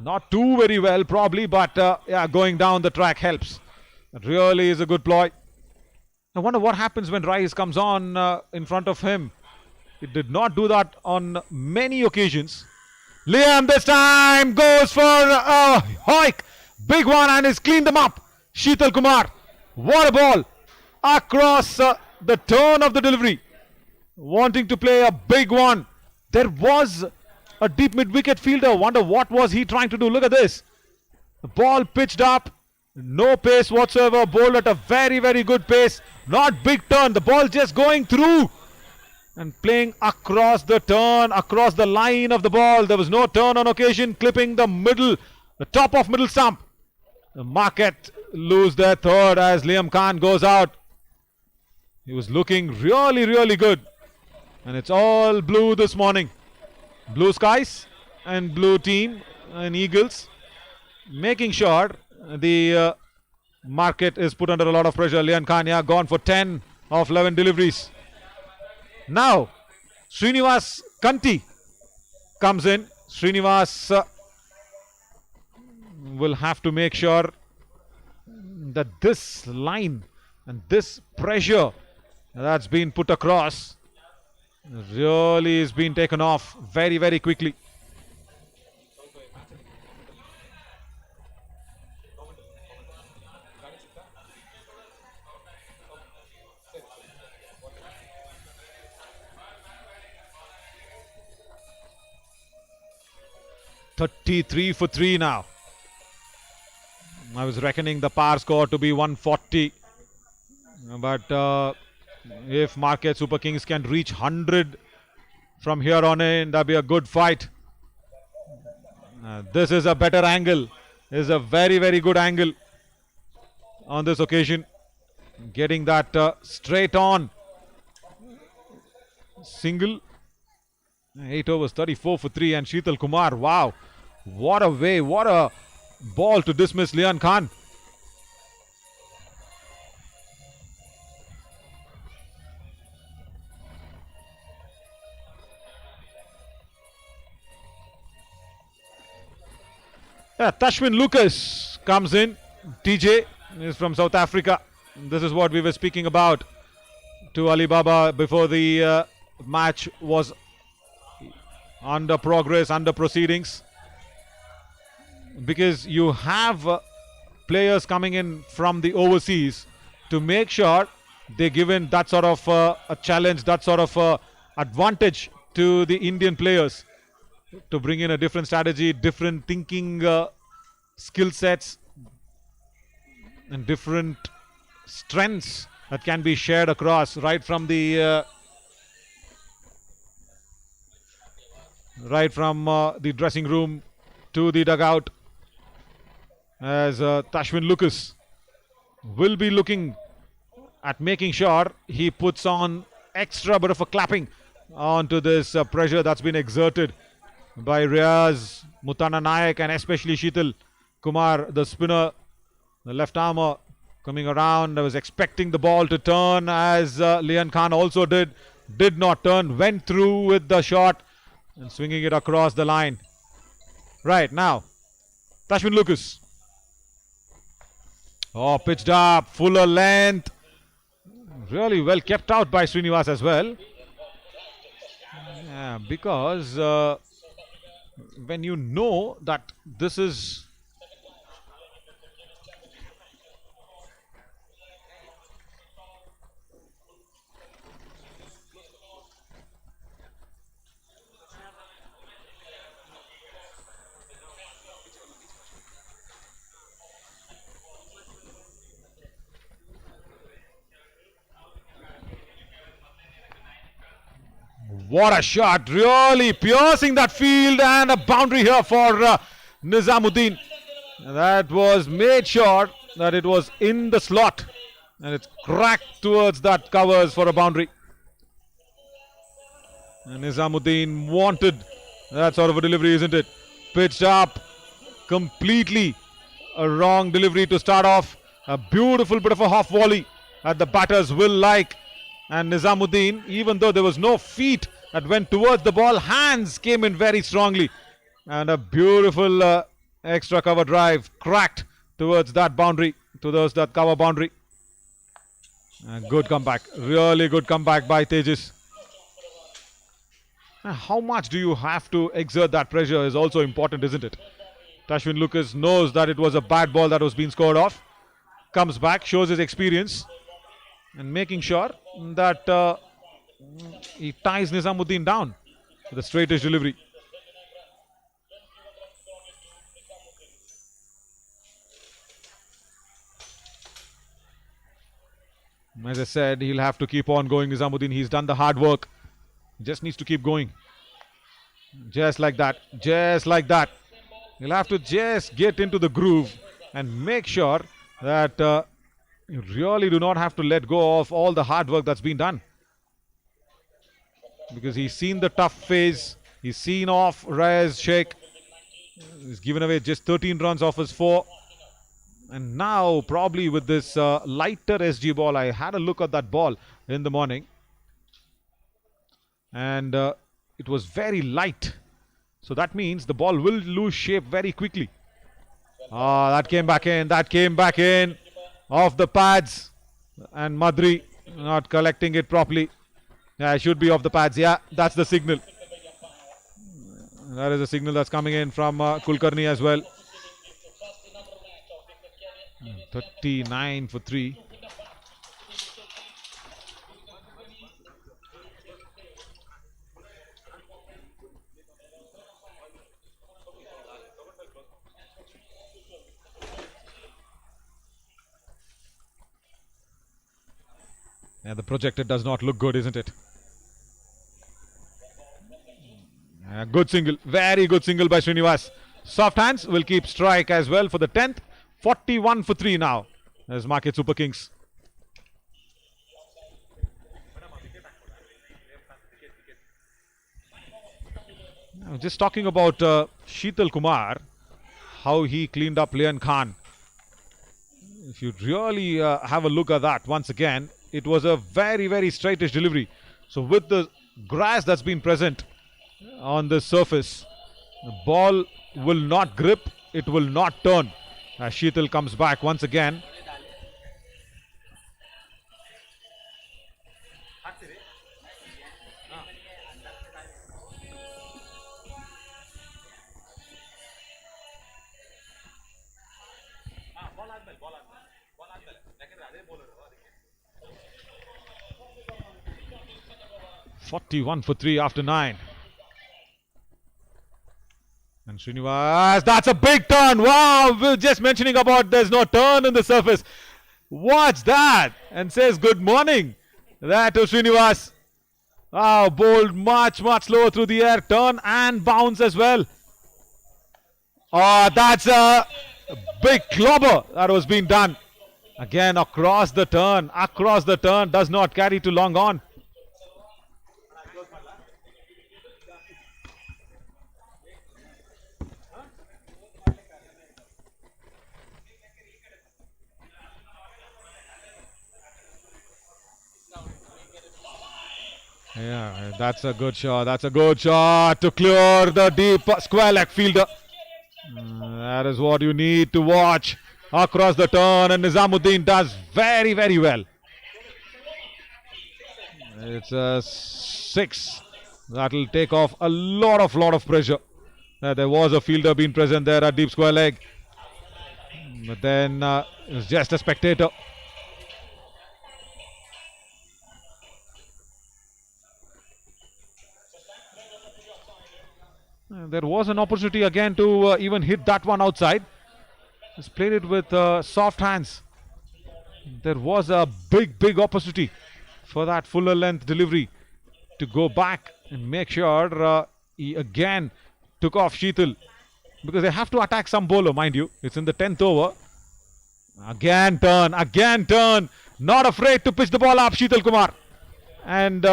Not too very well probably, but yeah, going down the track helps. It really is a good ploy. I wonder what happens when Rice comes on in front of him. It did not do that on many occasions. Liam this time goes for a hike. Big one, and he's cleaned them up. Sheetal Kumar. What a ball. Across the turn of the delivery. Wanting to play a big one. There was a deep mid-wicket fielder. Wonder what was he trying to do. Look at this. The ball pitched up. No pace whatsoever. Bowled at a very, very good pace. Not big turn. The ball just going through. And playing across the turn, across the line of the ball. There was no turn on occasion. Clipping the middle, the top of middle stump. The market lose their third as Liam Khan goes out. He was looking really, really good. And it's all blue this morning. Blue skies and blue team and Eagles. Making sure the market is put under a lot of pressure. Liam Khan, yeah, gone for 10 of 11 deliveries. Now, Srinivas Kanti comes in. Srinivas will have to make sure that this line and this pressure that's been put across really is being taken off very, very quickly. .33 for 3 now. I was reckoning the par score to be 140. But if Marquette Superkings can reach 100 from here on in, that'll be a good fight. This is a better angle. This is a very, very good angle on this occasion. Getting that straight on. Single. 8 overs, 34 for 3, and Sheetal Kumar. Wow. What a way. What a ball to dismiss Liam Khan. Yeah, Tashwin Lucas comes in. TJ is from South Africa. This is what we were speaking about to Alibaba before the match was under progress, under proceedings. Because you have players coming in from the overseas to make sure they give in that sort of a challenge, that sort of advantage to the Indian players, to bring in a different strategy, different thinking skill sets and different strengths that can be shared across right from the dressing room to the dugout, as Tashwin Lucas will be looking at making sure he puts on extra bit of a clapping onto this pressure that's been exerted by Riaz, Mutana Nayak, and especially Sheetal Kumar, the spinner, the left armer, coming around. I was expecting the ball to turn, as Lian Khan also did not turn, went through with the shot and swinging it across the line. Right now, Tashwin Lucas. Oh, pitched up, fuller length. Really well kept out by Srinivas as well. Yeah, because when you know that this is what a shot, really piercing that field, and a boundary here for Nizamuddin. That was made sure that it was in the slot, and it's cracked towards that covers for a boundary. And Nizamuddin wanted that sort of a delivery, isn't it? Pitched up, completely a wrong delivery to start off. A beautiful bit of a half volley that the batters will like. And Nizamuddin, even though there was no feet that went towards the ball, hands came in very strongly. And a beautiful extra cover drive cracked towards that boundary, towards that cover boundary. A good comeback, really good comeback by Tejas. How much do you have to exert that pressure is also important, isn't it? Tashwin Lucas knows that it was a bad ball that was being scored off. Comes back, shows his experience, and making sure that he ties Nizamuddin down with a straightish delivery. As I said, he'll have to keep on going, Nizamuddin. He's done the hard work. He just needs to keep going. Just like that. Just like that. He'll have to just get into the groove and make sure that you really do not have to let go of all the hard work that's been done. Because he's seen the tough phase. He's seen off Reyes Sheikh. He's given away just 13 runs off his 4. And now probably with this lighter SG ball, I had a look at that ball in the morning. And it was very light. So that means the ball will lose shape very quickly. Ah, that came back in. That came back in. Off the pads. And Madri not collecting it properly. Yeah, it should be off the pads. Yeah, that's the signal. That is a signal that's coming in from Kulkarni as well. 39 for 3. And the projector does not look good, isn't it? Good single, very good single by Srinivas. Soft hands will keep strike as well for the 10th. 41 for 3 now as Market Superkings. Now, just talking about Sheetal Kumar, how he cleaned up Lian Khan. If you really have a look at that once again, it was a very, very straightish delivery. So with the grass that's been present on the surface, the ball will not grip, it will not turn. As Sheetal comes back once again. "41 for 3 after 9. And Srinivas, that's a big turn. Wow, we're just mentioning about there's no turn in the surface. What's that? And says good morning. That to Srinivas. Oh, bowled much slower through the air. Turn and bounce as well. Oh, that's a big clobber that was being done. Again, across the turn. Does not carry too long on. Yeah, that's a good shot. To clear the deep square leg fielder. That is what you need to watch across the turn, and Nizamuddin does very well. It's a 6. That will take off a lot of pressure. There was a fielder being present there at deep square leg, but then it's just a spectator. There was an opportunity again to even hit that one outside. Just played it with soft hands. There was a big opportunity for that fuller length delivery to go back and make sure he again took off Sheetal, because they have to attack some bowler, mind you. It's in the 10th over. Again turn. Not afraid to pitch the ball up, Sheetal Kumar. And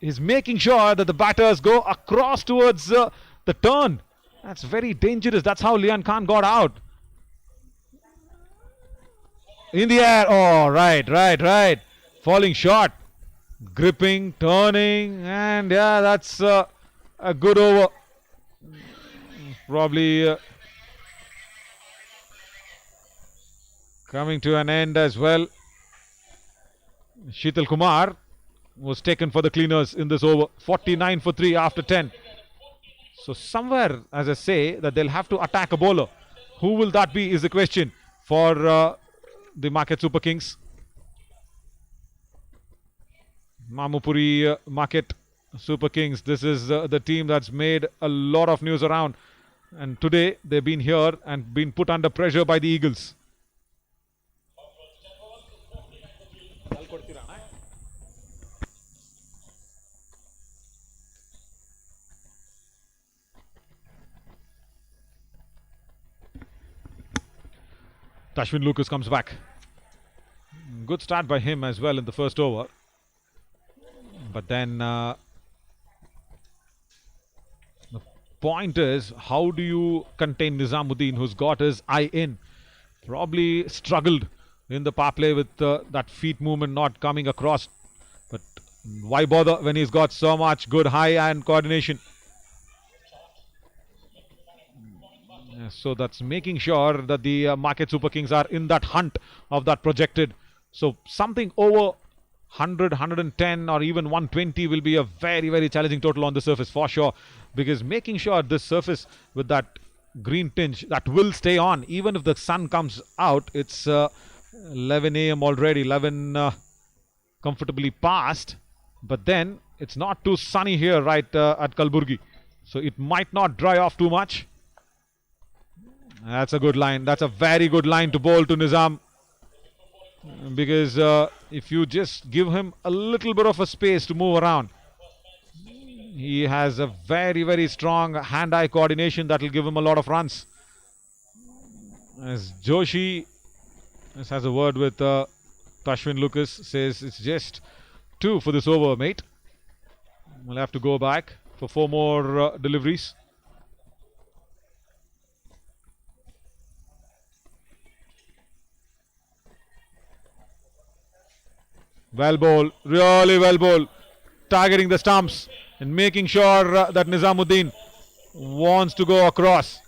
he's making sure that the batters go across towards the turn. That's very dangerous. That's how Lian Khan got out. In the air. Oh, right. Falling short. Gripping, turning, and yeah, that's a good over. Probably coming to an end as well. Sheetal Kumar was taken for the cleaners in this over. 49 for 3 after 10. So somewhere, as I say, that they'll have to attack a bowler. Who will that be is the question for the Market Super Kings. Mamupuri Market Super Kings. This is the team that's made a lot of news around. And today they've been here and been put under pressure by the Eagles. Tashwin Lucas comes back. Good start by him as well in the first over. But then the point is, how do you contain Nizamuddin, who's got his eye in? Probably struggled in the power play with that feet movement not coming across. But why bother when he's got so much good high-hand coordination? So that's making sure that the Market Super Kings are in that hunt of that projected. So something over 100, 110 or even 120 will be a very challenging total on the surface for sure. Because making sure this surface with that green tinge, that will stay on. Even if the sun comes out, it's 11 a.m. already, 11 comfortably past. But then it's not too sunny here right at Kalburgi. So it might not dry off too much. That's a good line. That's a very good line to bowl to Nizam. Because if you just give him a little bit of a space to move around, he has a very strong hand-eye coordination that will give him a lot of runs. As Joshi has a word with Tashwin Lucas, says it's just 2 for this over, mate. We'll have to go back for 4 more deliveries. Well bowled, really well bowled, targeting the stumps and making sure that Nizamuddin wants to go across.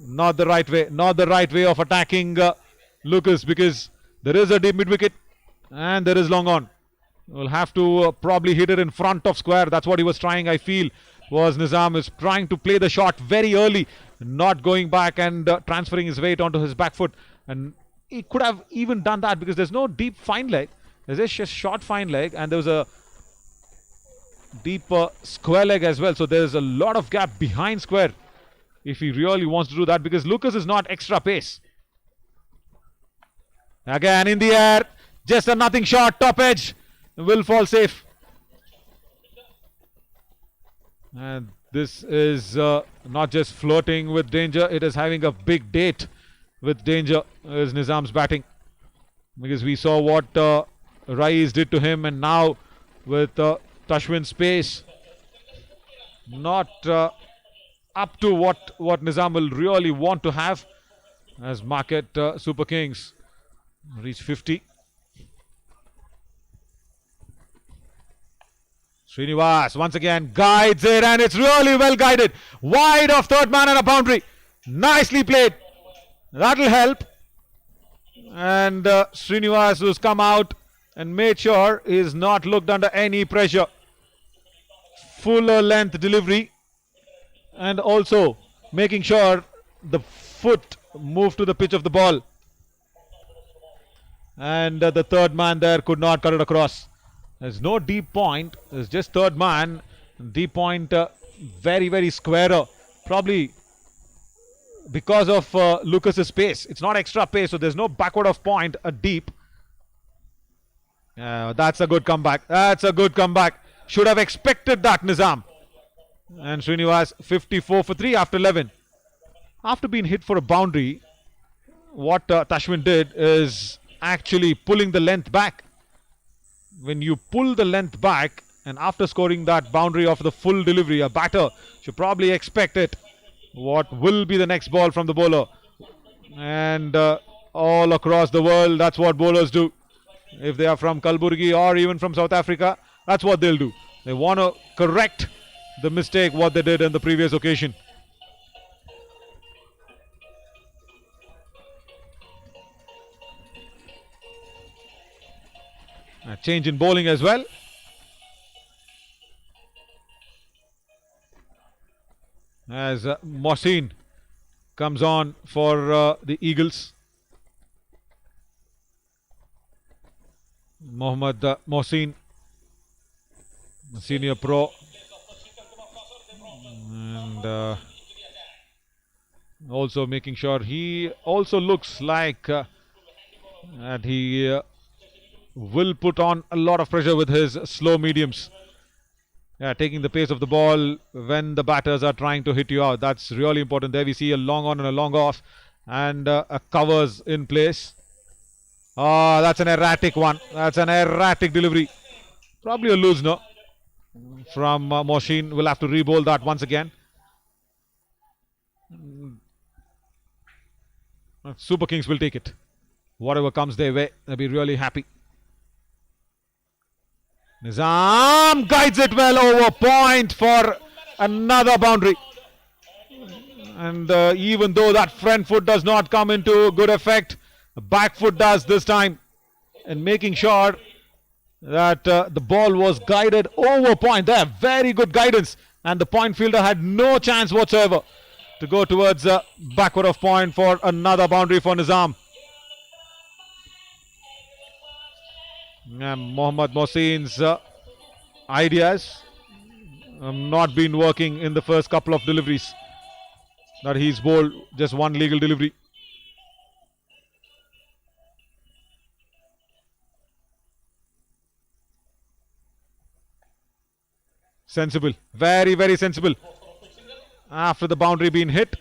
Not the right way of attacking Lucas, because there is a deep mid wicket and there is long on. We'll have to probably hit it in front of square. That's what he was trying, I feel, was Nizam is trying to play the shot very early, not going back and transferring his weight onto his back foot. And he could have even done that because there's no deep fine leg. There's a short fine leg and there was a deep square leg as well. So there's a lot of gap behind square if he really wants to do that, because Lucas is not extra pace. Again in the air, Just a nothing shot, top edge, will fall safe. And this is not just flirting with danger, it is having a big date with danger, is Nizam's batting. Because we saw what Rais did to him, and now with Tashwin's pace, not up to what Nizam will really want to have, as market Superkings reach 50. Srinivas once again guides it, and it's really well guided. Wide of third man and a boundary. Nicely played. That'll help. And Srinivas, who's come out and made sure is not looked under any pressure. Fuller length delivery, and also making sure the foot moved to the pitch of the ball. And the third man there could not cut it across. There's no deep point. There's just third man. Deep point very, very squarer. Probably because of Lucas's pace. It's not extra pace, so there's no backward of point, a deep. That's a good comeback. That's a good comeback. Should have expected that, Nizam. And Srinivas 54 for 3 after 11. After being hit for a boundary, what Tashwin did is actually pulling the length back. When you pull the length back and after scoring that boundary of the full delivery, a batter should probably expect it. What will be the next ball from the bowler? And all across the world, that's what bowlers do. If they are from Gulbarga or even from South Africa, that's what they'll do. They want to correct the mistake what they did in the previous occasion. A change in bowling as well. As Mohsin comes on for the Eagles. Mohammad Mohsin, senior pro. And also making sure he also looks like that he will put on a lot of pressure with his slow mediums. Taking the pace of the ball when the batters are trying to hit you out. That's really important. There we see a long on and a long off, and a covers in place. Oh, that's an erratic one. That's an erratic delivery. Probably a loose, no? From Mohsin. We'll have to re-bowl that once again. Superkings will take it. Whatever comes their way, they'll be really happy. Nizam guides it well over point for another boundary. And even though that front foot does not come into good effect, the back foot does this time. And making sure that the ball was guided over point there. Very good guidance. And the point fielder had no chance whatsoever to go towards backward of point for another boundary for Nizam. Mohammad Mohsin's ideas have not been working in the first couple of deliveries that he's bowled. Just one legal delivery. Sensible, very, very sensible. After the boundary being hit,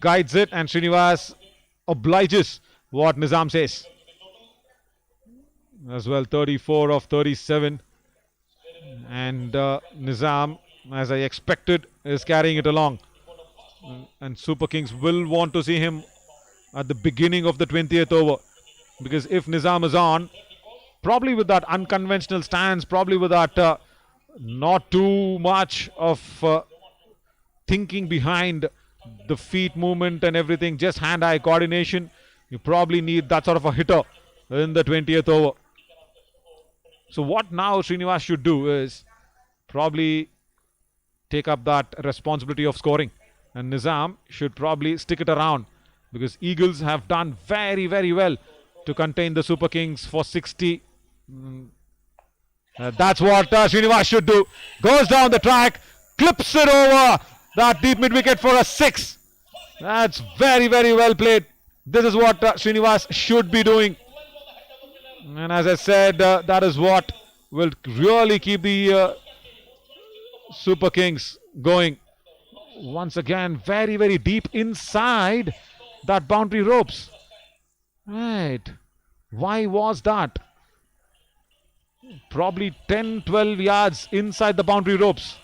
guides it, and Srinivas obliges what Nizam says. As well, 34 of 37. And Nizam, as I expected, is carrying it along. And Superkings will want to see him at the beginning of the 20th over. Because if Nizam is on, probably with that unconventional stance, probably with that not too much of thinking behind the feet movement and everything, just hand-eye coordination, you probably need that sort of a hitter in the 20th over. So what now Srinivas should do is probably take up that responsibility of scoring. And Nizam should probably stick it around, because Eagles have done very, very well to contain the Superkings for 60. That's what Srinivas should do. Goes down the track, clips it over that deep mid-wicket for a 6. That's very, very well played. This is what Srinivas should be doing. And as I said, that is what will really keep the Super Kings going. Once again, very, very deep inside that boundary ropes. Right. Why was that? Probably 10, 12 yards inside the boundary ropes.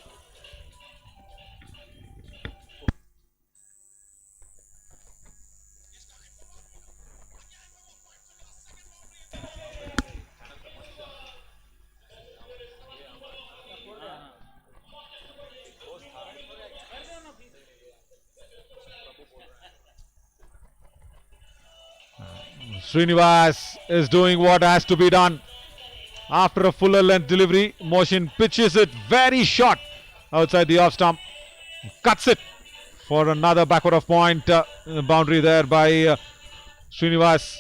Srinivas is doing what has to be done. After a fuller length delivery, motion pitches it very short outside the off stump. Cuts it for another backward of point boundary there by Srinivas.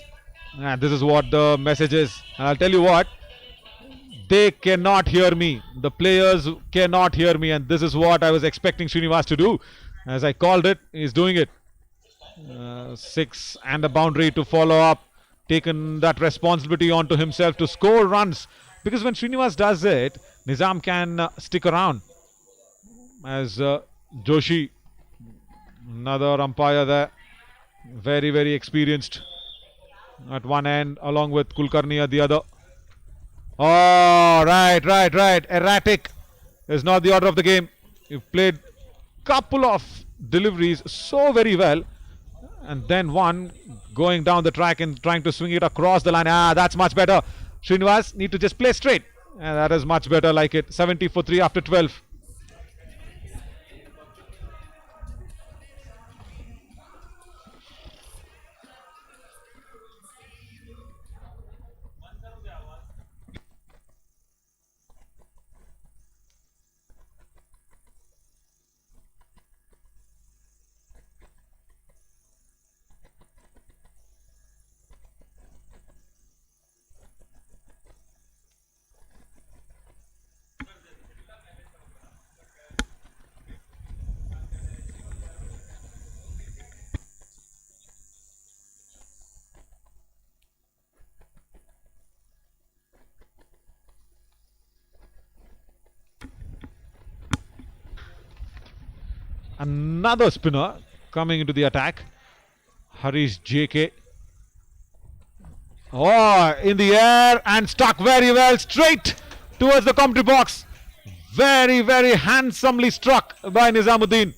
And this is what the message is. And I'll tell you what, they cannot hear me. The players cannot hear me. And this is what I was expecting Srinivas to do. As I called it, he's doing it. 6 and a boundary to follow up. Taken that responsibility onto himself to score runs, because when Srinivas does it, Nizam can stick around. As Joshi, another umpire there, very, very experienced at one end, along with Kulkarni at the other. Oh, right. Erratic is not the order of the game. You've played couple of deliveries so very well, and then one going down the track and trying to swing it across the line. That's much better. Srinivas need to just play straight. And that is much better, like it. 70 for 3 after 12. Another spinner coming into the attack. Harish JK. Oh, in the air and stuck very well straight towards the commentary box. Very, very handsomely struck by Nizamuddin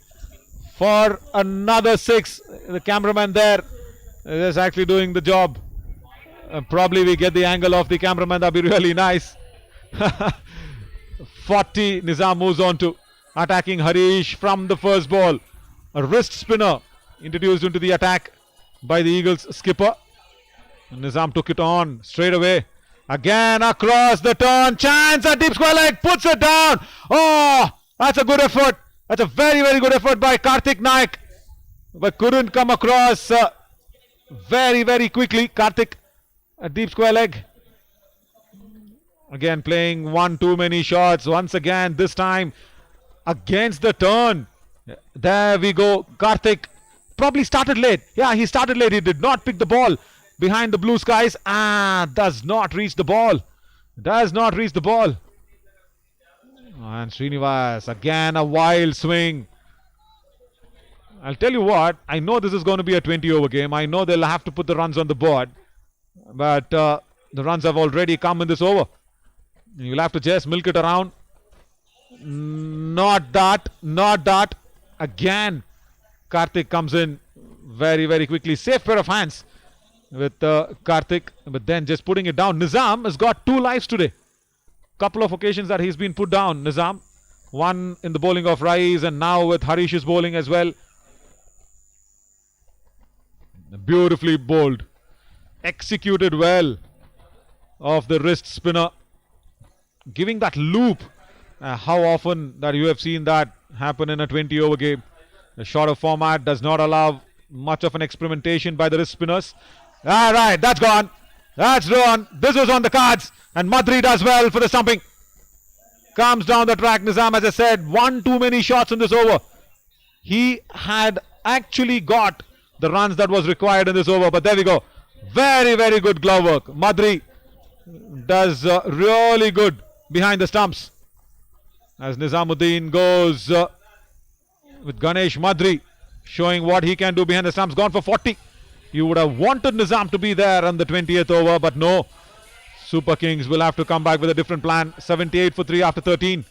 for another 6. The cameraman there is actually doing the job. Probably we get the angle of the cameraman. That'd be really nice. 40. Nizam moves on to attacking Harish from the first ball. A wrist spinner introduced into the attack by the Eagles skipper. Nizam took it on straight away. Again across the turn. Chance at deep square leg. Puts it down. Oh, that's a good effort. That's a very, very good effort by Karthik Naik. But couldn't come across very, very quickly. Karthik, a deep square leg. Again playing one too many shots. Once again, this time against the turn. There we go. Karthik probably started late. Yeah, he started late. He did not pick the ball behind the blue skies. Does not reach the ball. Does not reach the ball. And Srinivas, again a wild swing. I'll tell you what, I know this is going to be a 20 over game. I know they'll have to put the runs on the board. But the runs have already come in this over. You'll have to just milk it around. Not that. Again, Karthik comes in very, very quickly. Safe pair of hands with Karthik, but then just putting it down. Nizam has got 2 lives today. Couple of occasions that he's been put down, Nizam. One in the bowling of Rais, and now with Harish's bowling as well. Beautifully bowled. Executed well of the wrist spinner. Giving that loop. How often that you have seen that happen in a 20 over game. The shorter format does not allow much of an experimentation by the wrist spinners. Alright, that's gone. That's gone. This was on the cards. And Madri does well for the stumping. Comes down the track. Nizam, as I said, one too many shots in this over. He had actually got the runs that was required in this over. But there we go. Very, very good glove work. Madri does really good behind the stumps. As Nizamuddin goes with Ganesh Madri, showing what he can do behind the stumps. Gone for 40. You would have wanted Nizam to be there on the 20th over, but no. Superkings will have to come back with a different plan. 78 for 3 after 13.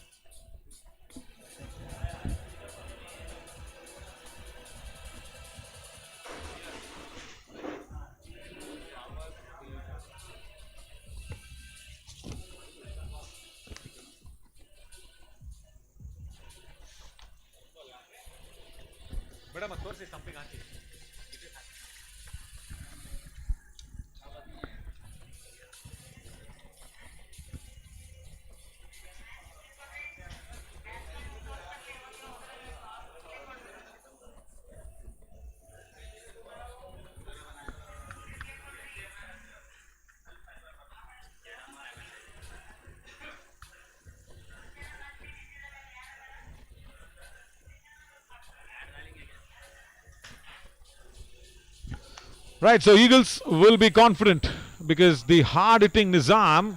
Right, so Eagles will be confident because the hard-hitting Nizam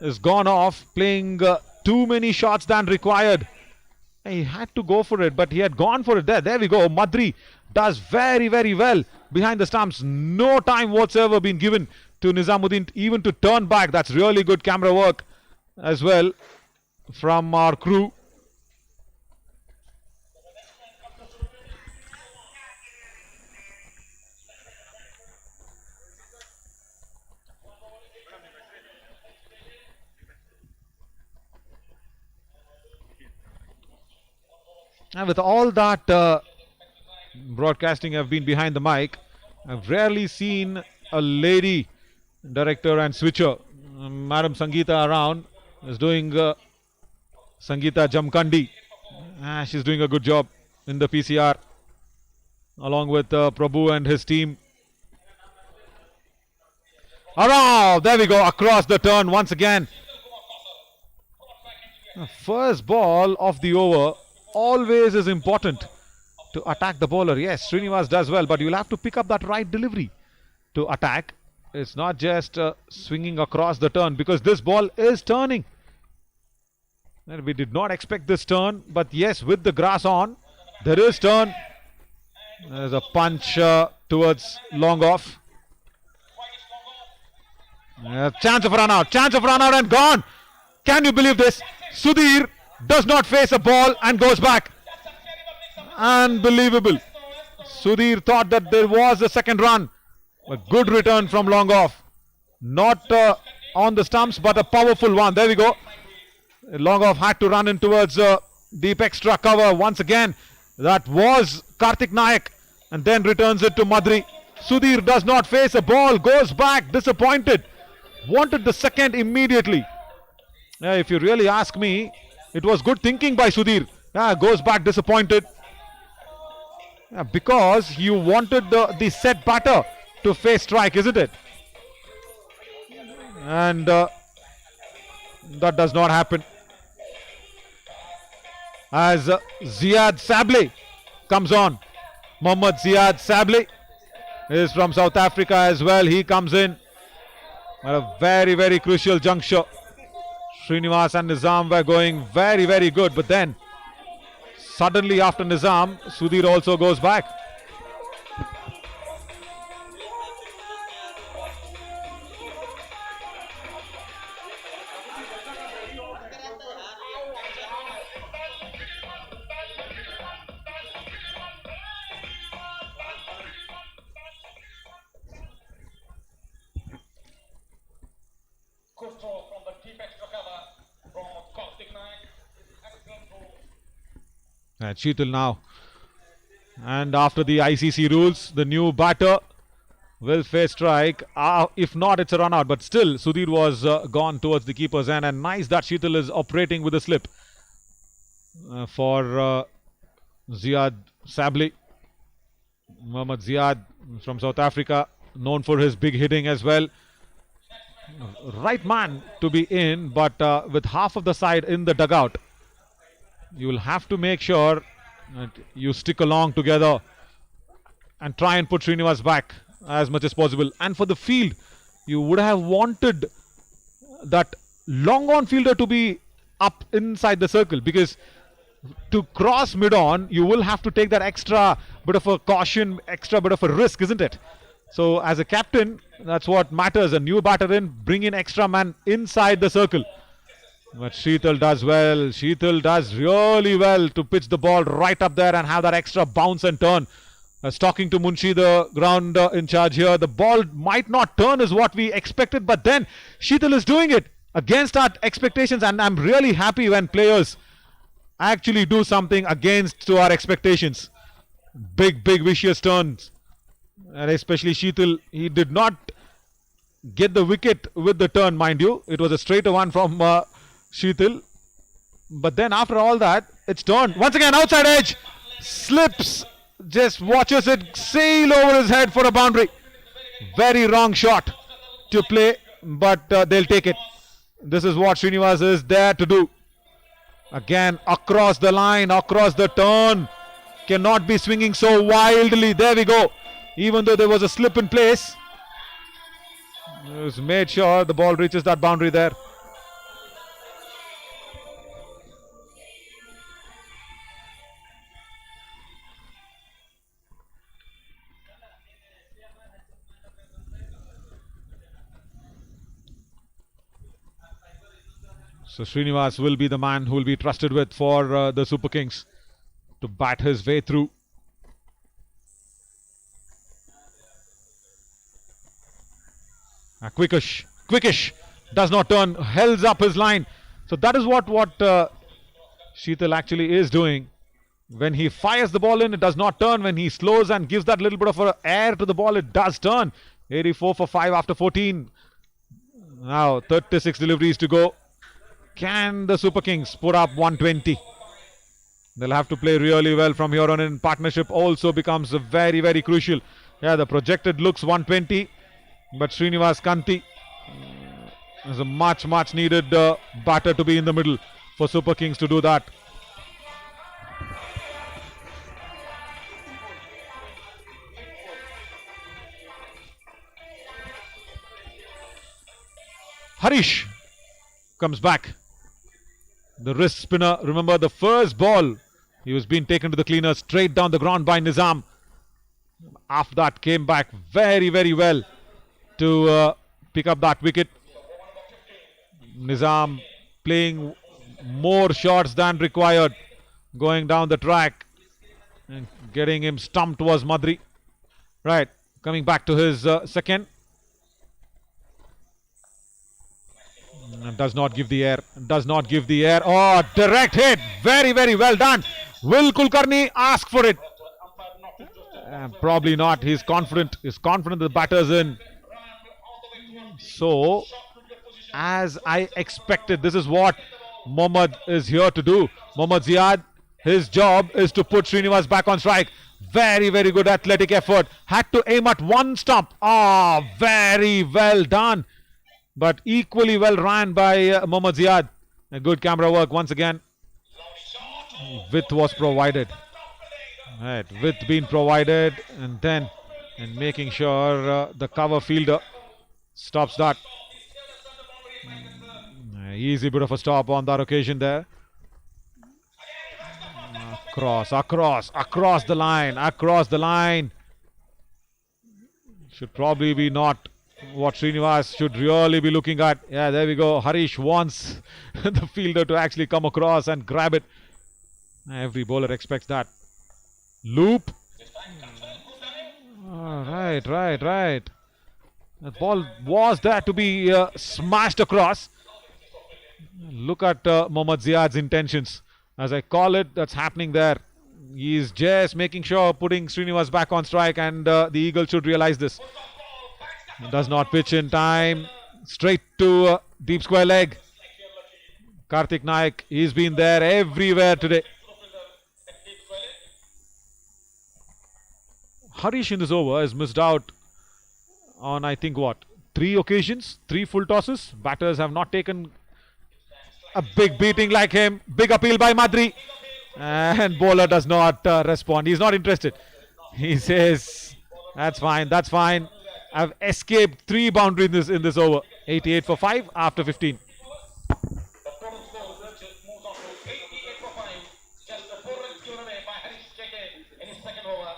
has gone off, playing too many shots than required. He had to go for it, but he had gone for it there. There we go. Madri does very, very well behind the stumps. No time whatsoever been given to Nizamuddin even to turn back. That's really good camera work as well from our crew. And with all that broadcasting have been behind the mic, I've rarely seen a lady director and switcher. Madam Sangeeta around is doing Sangeeta Jamkandi. She's doing a good job in the PCR along with Prabhu and his team. Around, there we go, across the turn once again. First ball of the over always is important to attack the bowler. Yes, Srinivas does well, but you'll have to pick up that right delivery to attack. It's not just swinging across the turn because this ball is turning. And we did not expect this turn, but yes, with the grass on, there is turn. There's a punch towards long off. Chance of run out and gone. Can you believe this? Sudhir does not face a ball and goes back. Unbelievable. Sudhir thought that there was a second run. A good return from long off. Not on the stumps, but a powerful one. There we go. Long off had to run in towards deep extra cover once again. That was Karthik Nayak and then returns it to Madri. Sudhir does not face a ball, goes back, disappointed. Wanted the second immediately. If you really ask me, it was good thinking by Sudhir. Goes back disappointed. Because you wanted the set batter to face strike, isn't it? And that does not happen. As Ziad Sable comes on. Mohammad Ziad Sable is from South Africa as well. He comes in at a very, very crucial juncture. Srinivas and Nizam were going very, very good, but then suddenly after Nizam, Sudhir also goes back. And Sheetal now. And after the ICC rules, the new batter will face strike. If not, it's a run out. But still, Sudhir was gone towards the keeper's end. And nice that Sheetal is operating with a slip for Ziad Sable. Mohammad Ziad from South Africa, known for his big hitting as well. Right man to be in, but with half of the side in the dugout. You will have to make sure that you stick along together and try and put Srinivas back as much as possible. And for the field, you would have wanted that long on fielder to be up inside the circle, because to cross mid-on, you will have to take that extra bit of a caution, extra bit of a risk, isn't it? So as a captain, that's what matters. A new batter in, bring in extra man inside the circle. But Sheetal does well. Sheetal does really well to pitch the ball right up there and have that extra bounce and turn. Talking to Munshi, the ground in charge here. The ball might not turn is what we expected, but then Sheetal is doing it against our expectations, and I'm really happy when players actually do something against to our expectations. Big vicious turns, and especially Sheetal, he did not get the wicket with the turn, mind you. It was a straight one from Sheetal, but then after all that, it's turned once again. Outside edge, slips, just watches it sail over his head for a boundary. Very wrong shot to play, but they'll take it. This is what Srinivas is there to do. Again, across the line, across the turn. Cannot be swinging so wildly. There we go. Even though there was a slip in place, he was made sure the ball reaches that boundary there. So Srinivas will be the man who will be trusted with for the Super Kings to bat his way through. Quickish does not turn, holds up his line. So that is what Sheetal actually is doing. When he fires the ball in, it does not turn. When he slows and gives that little bit of air to the ball, it does turn. 84 for 5 after 14. Now 36 deliveries to go. Can the Super Kings put up 120? They'll have to play really well from here on in. Partnership also becomes very crucial. Yeah, the projected looks 120, but Srinivas Kanti is a much needed batter to be in the middle for Super Kings to do that. Harish comes back. The wrist spinner, remember the first ball, he was being taken to the cleaner straight down the ground by Nizam. After that, came back very well to pick up that wicket. Nizam playing more shots than required, going down the track, and getting him stumped was Madri. Right, coming back to his second. Does not give the air. Oh, direct hit. Very well done. Will Kulkarni ask for it? Probably not. He's confident. The batter's in. So, as I expected, this is what Mohammad is here to do. Mohammad Ziad, his job is to put Srinivas back on strike. Very good athletic effort. Had to aim at one stump. Ah, very well done. But equally well ran by Mohammad Ziad. A good camera work once again. Width was provided. Right, width being provided, and then making sure the cover fielder stops that. Easy bit of a stop on that occasion there. Across the line. Should probably be not what Srinivas should really be looking at. Yeah, there we go. Harish wants the fielder to actually come across and grab it. Every bowler expects that. Loop. Right. The ball was there to be smashed across. Look at Mohammad Ziad's intentions. As I call it, that's happening there. He's just making sure putting Srinivas back on strike, and the Eagle should realize this. Does not pitch in time. Straight to deep square leg. Karthik Naik, he's been there everywhere today. Harish in this over has missed out on, I think, 3 occasions, 3 full tosses. Batters have not taken a big beating like him. Big appeal by Madri. And bowler does not respond. He's not interested. He says, that's fine. I've escaped 3 boundaries in this over. 88 for 5 after 15. The total score moves on to 88 for 5. Just 4 runs given away by Harish Cheke in his second over.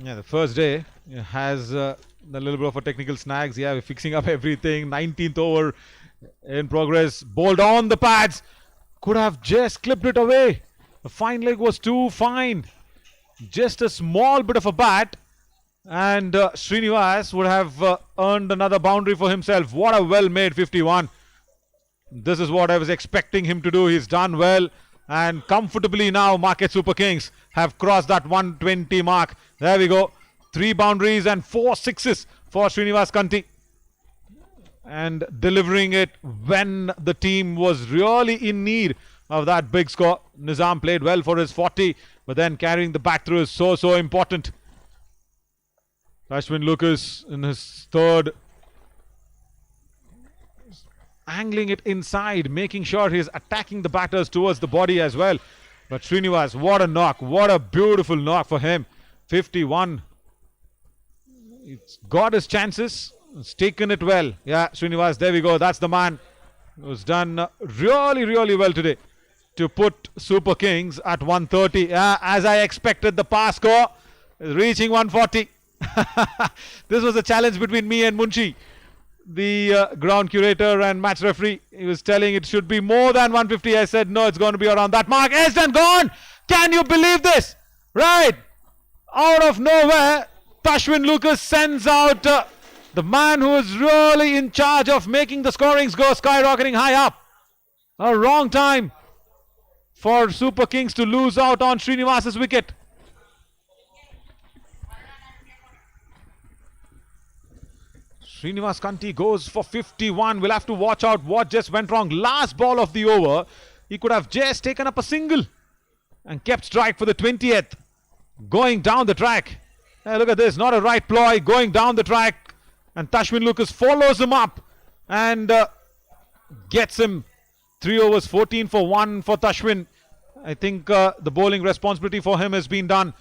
Yeah, the first day has a little bit of a technical snags. Yeah, we're fixing up everything. 19th over in progress. Bowled on the pads. Could have just clipped it away. The fine leg was too fine. Just a small bit of a bat. And Srinivas would have earned another boundary for himself. What a well-made 51. This is what I was expecting him to do. He's done well. And comfortably now, Market Super Kings have crossed that 120 mark. There we go. 3 boundaries and 4 sixes for Srinivas Kanti. And delivering it when the team was really in need of that big score. Nizam played well for his 40, but then carrying the back through is so important. Ashwin Lucas in his third, angling it inside, making sure he's attacking the batters towards the body as well. But Srinivas, what a knock, what a beautiful knock for him. 51. He's got his chances, he's taken it well. Yeah, Srinivas, there we go, that's the man who's done really well today to put Super Kings at 130. Yeah, as I expected, the pass score is reaching 140. This was a challenge between me and Munshi, the ground curator and match referee. He was telling it should be more than 150. I said no, it's going to be around that mark. Edged and gone. Can you believe this? Right out of nowhere, Ashwin Lucas sends out the man who is really in charge of making the scorings go skyrocketing high up. A wrong time for Super Kings to lose out on Srinivas's wicket. Srinivas Kanti goes for 51. We'll have to watch out what just went wrong. Last ball of the over, he could have just taken up a single and kept strike for the 20th. Going down the track. Hey, look at this, not a right ploy, going down the track. And Ashwin Lucas follows him up and gets him. 3 overs, 14 for 1 for Ashwin. I think the bowling responsibility for him has been done.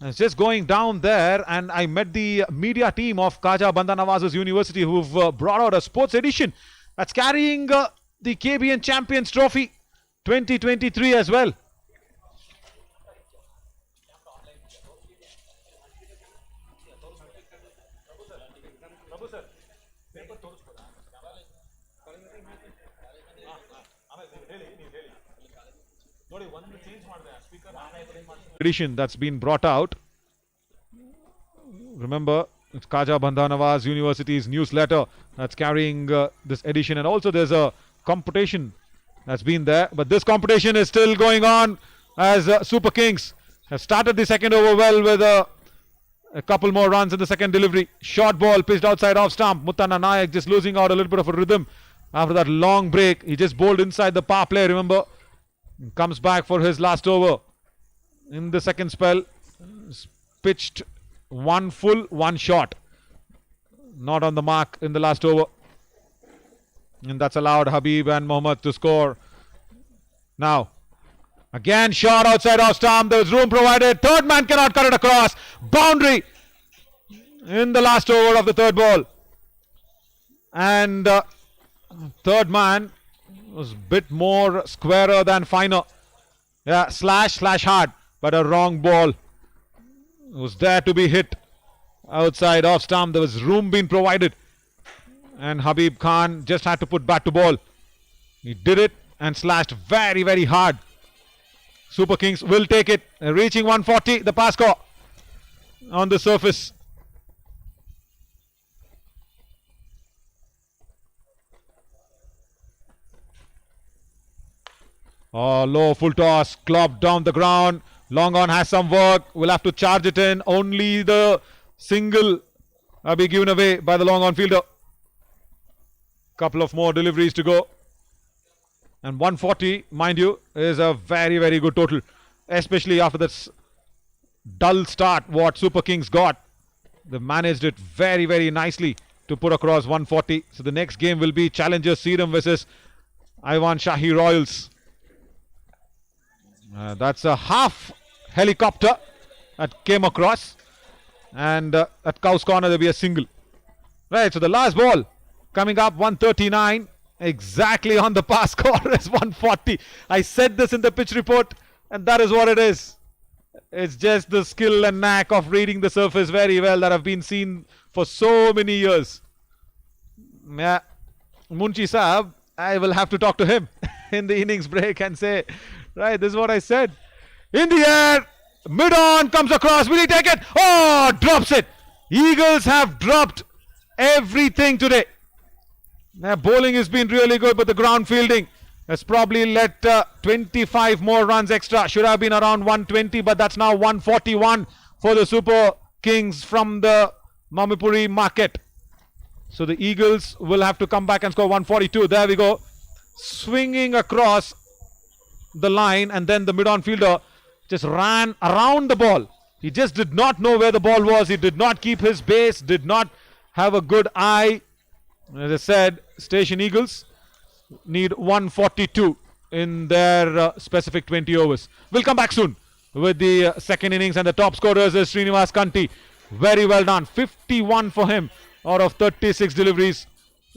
It's just going down there, and I met the media team of Khaja Banda Nawaz's University who've brought out a sports edition that's carrying the KBN Champions Trophy 2023 as well. Edition that's been brought out. Remember, it's Khaja Banda Nawaz University's newsletter that's carrying this edition, and also there's a competition that's been there, but this competition is still going on as Super Kings have started the second over well with a couple more runs in the second delivery. Short ball pitched outside off stump. Muttana Nayak just losing out a little bit of a rhythm after that long break. He just bowled inside the power play, remember. Comes back for his last over. In the second spell, pitched 1 full, 1 short. Not on the mark in the last over. And that's allowed Habib and Mohammad to score. Now, again shot outside off stump. There was room provided. Third man cannot cut it across. Boundary in the last over of the third ball. And third man was a bit more squarer than finer. Yeah, slash hard. But a wrong ball. It was there to be hit outside off stump. There was room being provided. And Habib Khan just had to put bat to ball. He did it and slashed very hard. Super Kings will take it. Reaching 140. The pass score on the surface. Oh, low full toss. Clopped down the ground. Long on has some work. We'll have to charge it in. Only the single will be given away by the long on fielder. Couple of more deliveries to go. And 140, mind you, is a very good total. Especially after this dull start what Super Kings got. They managed it very nicely to put across 140. So the next game will be Challenger Serum versus Ivan Shahi Royals. That's a half helicopter that came across, and at Cow's Corner there'll be a single. Right, so the last ball coming up, 139, exactly on the pass score is 140. I said this in the pitch report, and that is what it is. It's just the skill and knack of reading the surface very well that have been seen for so many years. Yeah, Munshi Saab, I will have to talk to him in the innings break and say, right, this is what I said. In the air, mid on, comes across, will he take it? Oh, drops it. Eagles have dropped everything today. Their bowling has been really good, but the ground fielding has probably let 25 more runs extra. Should have been around 120, but that's now 141 for the Super Kings from the Mamipuri market. So the Eagles will have to come back and score 142. There we go. Swinging across the line, and then the mid-on fielder just ran around the ball. He just did not know where the ball was. He did not keep his base, did not have a good eye. As I said, Station Eagles need 142 in their specific 20 overs. We'll come back soon with the second innings, and the top scorers is Srinivas Kanti. Very well done. 51 for him out of 36 deliveries,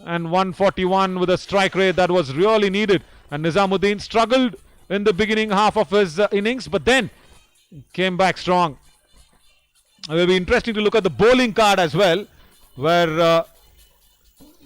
and 141 with a strike rate that was really needed. And Nizamuddin struggled in the beginning half of his innings, but then came back strong. It will be interesting to look at the bowling card as well, where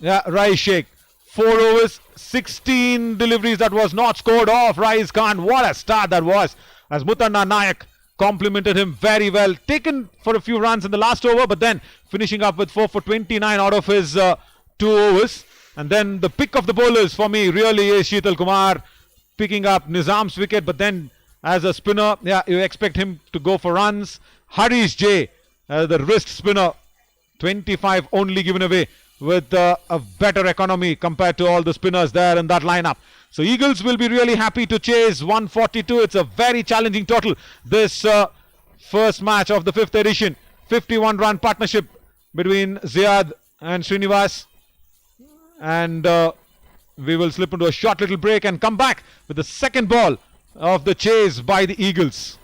Rai Sheikh, 4 overs, 16 deliveries, that was not scored off Rais Khan. What a start that was, as Mutanna Nayak complimented him very well. Taken for a few runs in the last over, but then finishing up with 4 for 29 out of his 2 overs. And then the pick of the bowlers for me really is Sheetal Kumar, picking up Nizam's wicket, but then as a spinner, you expect him to go for runs. Harish J, the wrist spinner, 25 only given away, with a better economy compared to all the spinners there in that lineup. So Eagles will be really happy to chase 142. It's a very challenging total, this first match of the 5th edition. 51 run partnership between Ziad and Srinivas. And we will slip into a short little break and come back with the second ball of the chase by the Eagles.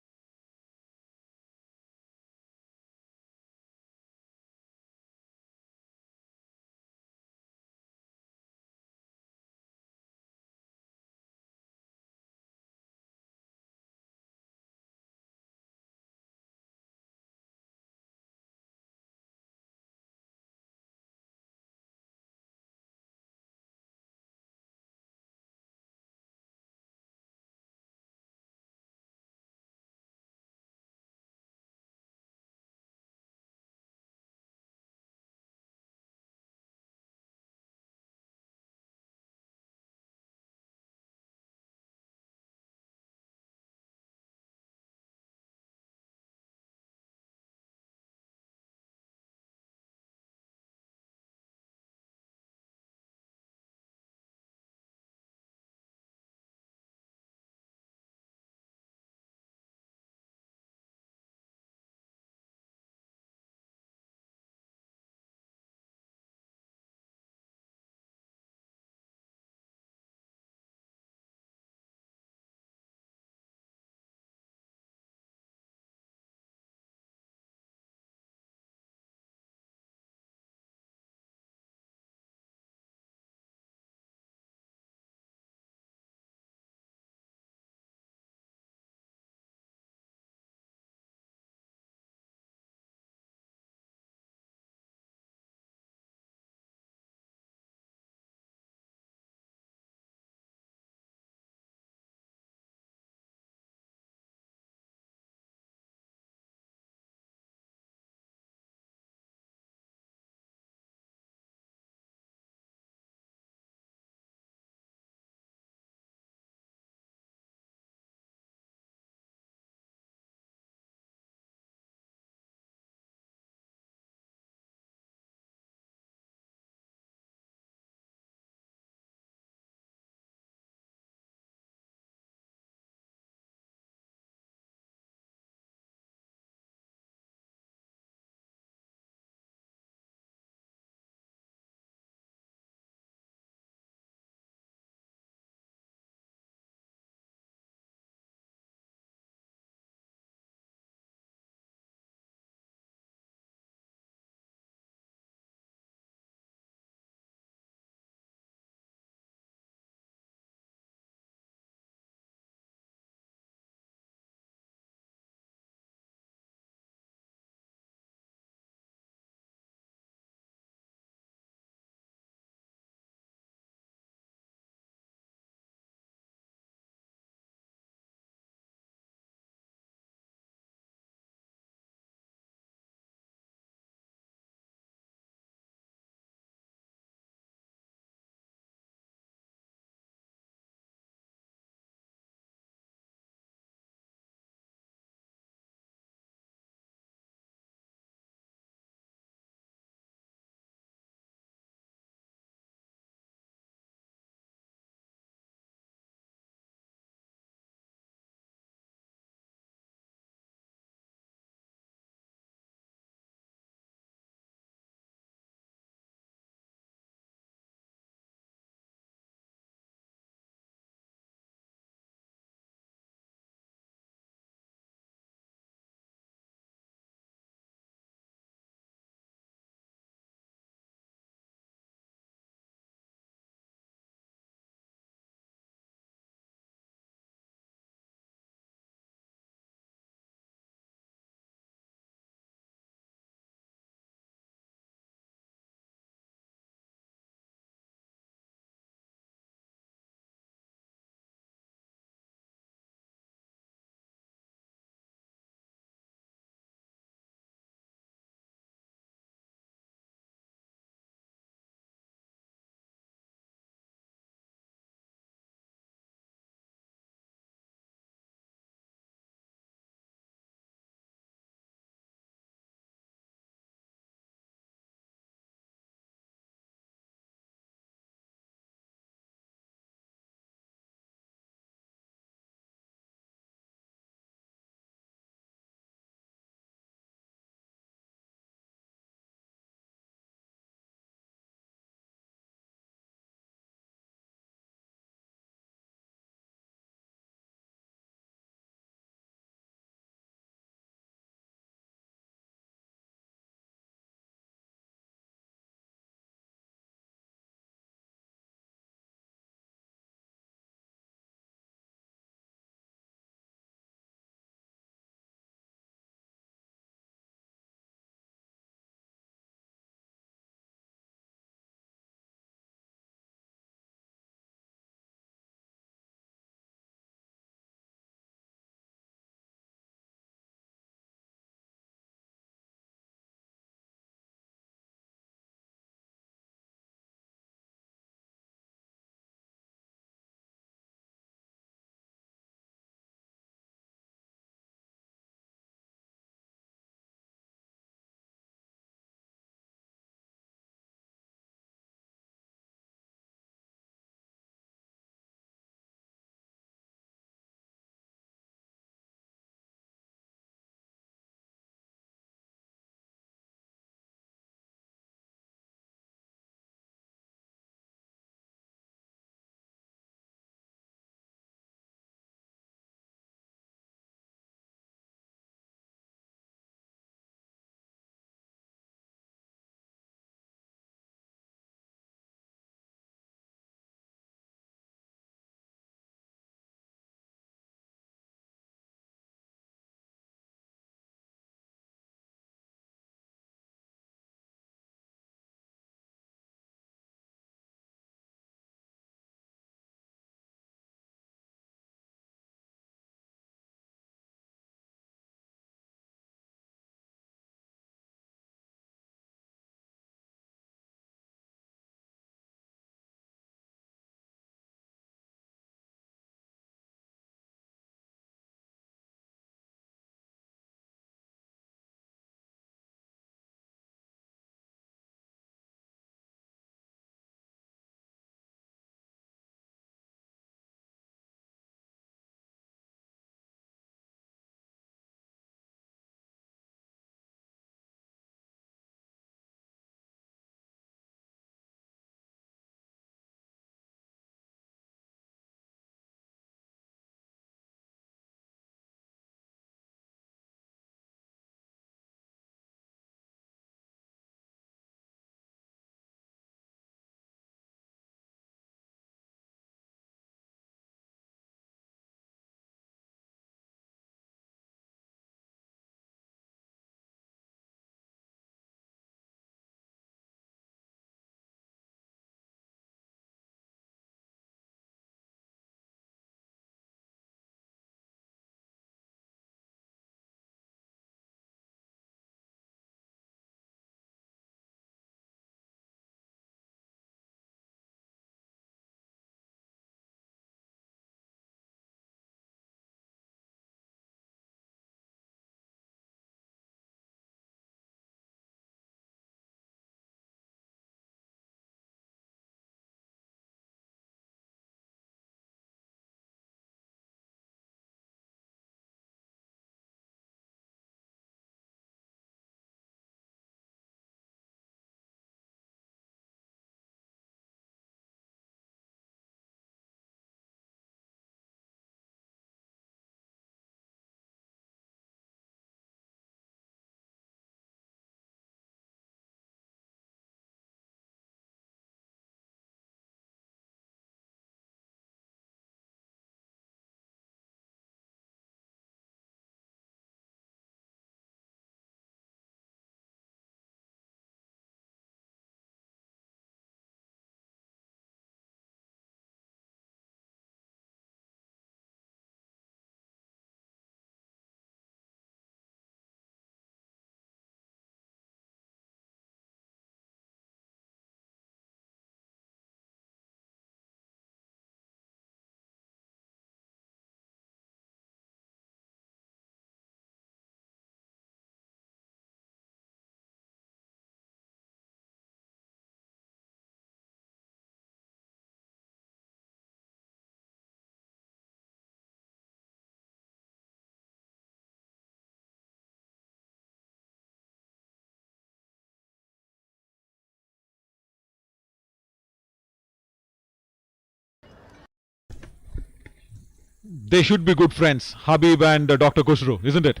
they should be good friends, Habib and Dr. Khusro, isn't it?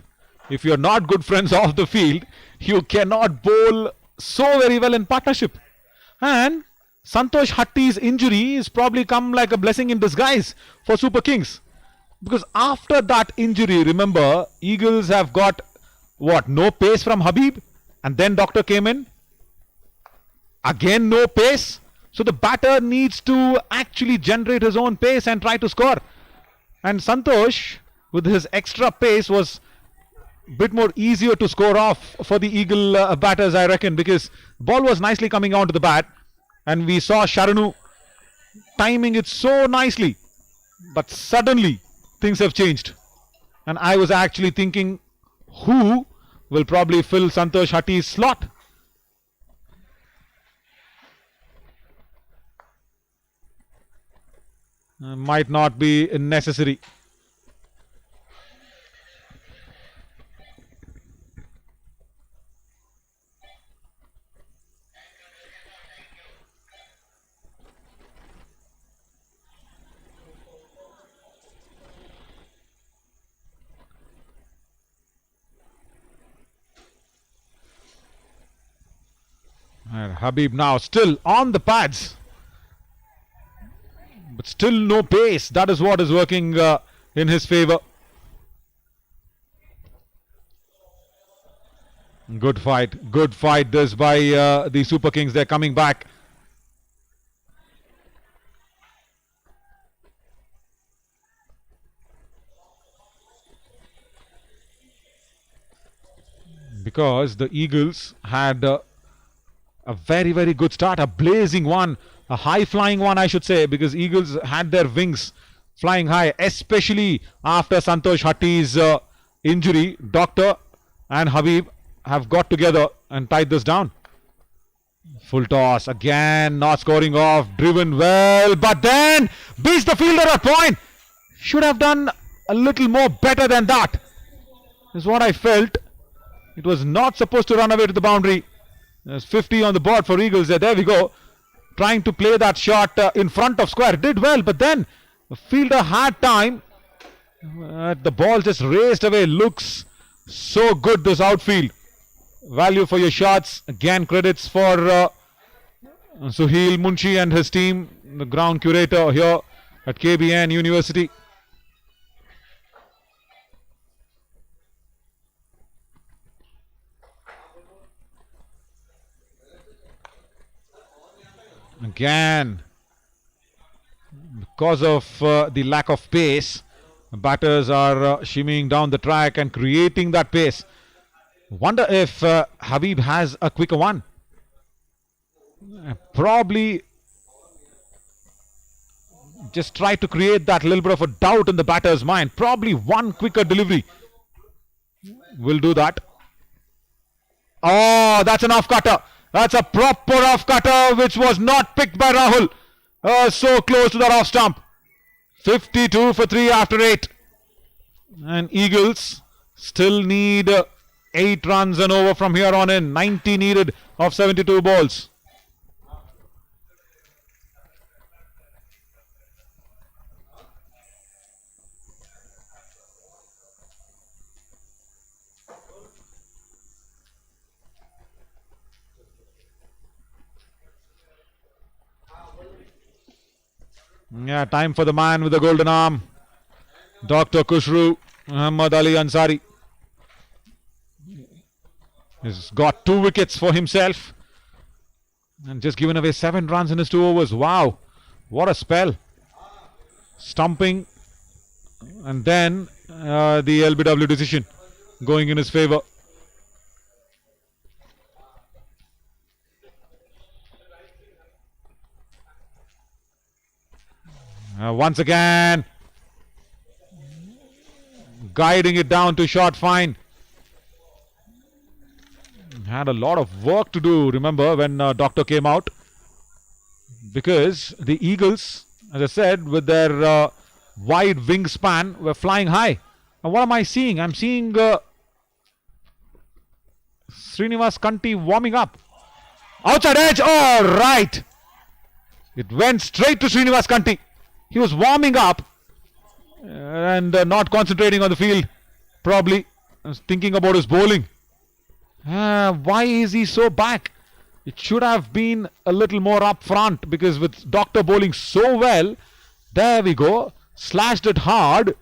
If you're not good friends off the field, you cannot bowl so very well in partnership. And Santosh Hatti's injury has probably come like a blessing in disguise for Super Kings. Because after that injury, remember, Eagles have got what? No pace from Habib. And then Doctor came in. Again, no pace. So the batter needs to actually generate his own pace and try to score. And Santosh, with his extra pace, was a bit more easier to score off for the Eagle batters, I reckon, because the ball was nicely coming onto the bat. And we saw Sharanu timing it so nicely. But suddenly, things have changed. And I was actually thinking, who will probably fill Santosh Hatti's slot? Might not be necessary. And Habib now still on the pads. But still no pace. That is what is working in his favor. Good fight. Good fight this by the Super Kings. They're coming back. Because the Eagles had a very, very good start. A blazing one. A high-flying one, I should say, because Eagles had their wings flying high, especially after Santosh Hatti's injury. Doctor and Habib have got together and tied this down. Full toss, again, not scoring off, driven well, but then beats the fielder at point. Should have done a little more better than that, is what I felt. It was not supposed to run away to the boundary. There's 50 on the board for Eagles. There we go. Trying to play that shot in front of square. Did well, but then the fielder had time. The ball just raced away. Looks so good, this outfield. Value for your shots. Again, credits for Suhail Munshi and his team, the ground curator here at KBN University. Again, because of the lack of pace, batters are shimmying down the track and creating that pace. Wonder if Habib has a quicker one. Probably just try to create that little bit of a doubt in the batter's mind. Probably one quicker delivery will do that. Oh, that's an off-cutter. That's a proper off-cutter which was not picked by Rahul. So close to that off stump. 52 for 3 after 8. And Eagles still need 8 runs and over from here on in. 90 needed of 72 balls. Yeah, time for the man with the golden arm. Dr. Khusro, Muhammad Ali Ansari. He's got 2 wickets for himself. And just given away 7 runs in his 2 overs. Wow, what a spell. Stumping. And then the LBW decision going in his favor. Once again, guiding it down to short fine. Had a lot of work to do, remember, when Doctor came out. Because the Eagles, as I said, with their wide wingspan, were flying high. And what am I seeing? I'm seeing Srinivas Kanti warming up. Outside edge, all right. It went straight to Srinivas Kanti. He was warming up and not concentrating on the field. Probably thinking about his bowling. Why is he so back? It should have been a little more up front, because with Doctor bowling so well, there we go, slashed it hard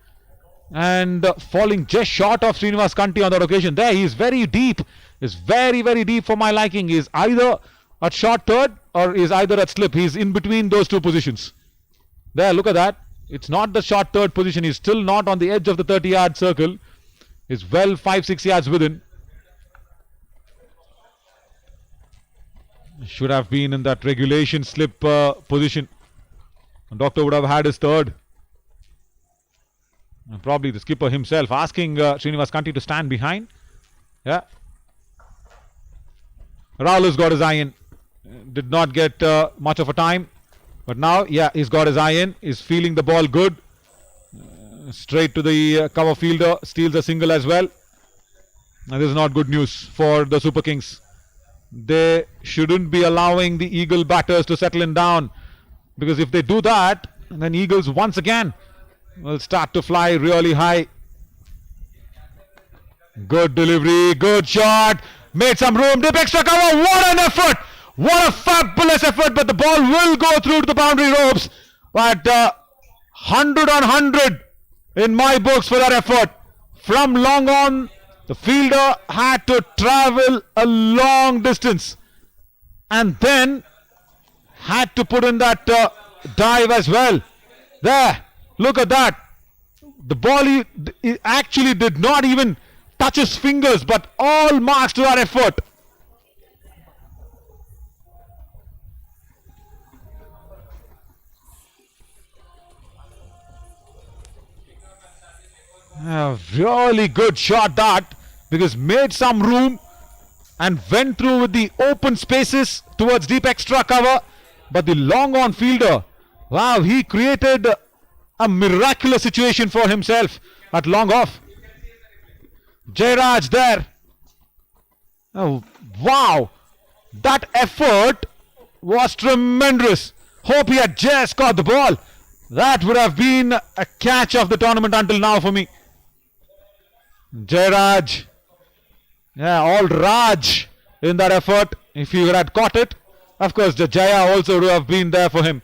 and falling just short of Srinivas Kanti on that occasion. There, he is very deep. Is very, very deep for my liking. He is either at short third or is either at slip. He is in between those two positions. There, look at that. It's not the short third position. He's still not on the edge of the 30-yard circle. He's well 5-6 yards within. Should have been in that regulation slip position. Doctor would have had his third. And probably the skipper himself asking Srinivas Kanti to stand behind. Yeah. Rahul has got his eye in. Did not get much of a time. But now, yeah, he's got his eye in. He's feeling the ball good. Straight to the cover fielder. Steals a single as well. And this is not good news for the Super Kings. They shouldn't be allowing the Eagle batters to settle in down, because if they do that, then Eagles once again will start to fly really high. Good delivery, good shot, made some room, deep extra cover. What an effort! What a fabulous effort, but the ball will go through to the boundary ropes. But 100 on 100 in my books for that effort. From long on, the fielder had to travel a long distance and then had to put in that dive as well. There, look at that. The ball he actually did not even touch his fingers, but all marks to that effort. A really good shot that, because made some room and went through with the open spaces towards deep extra cover. But the long on fielder, wow, he created a miraculous situation for himself at long off. Jairaj there. Oh, wow, that effort was tremendous. Hope he had just caught the ball. That would have been a catch of the tournament until now for me. Jairaj, yeah, all Raj in that effort. If he had caught it, of course, the Jaya also would have been there for him.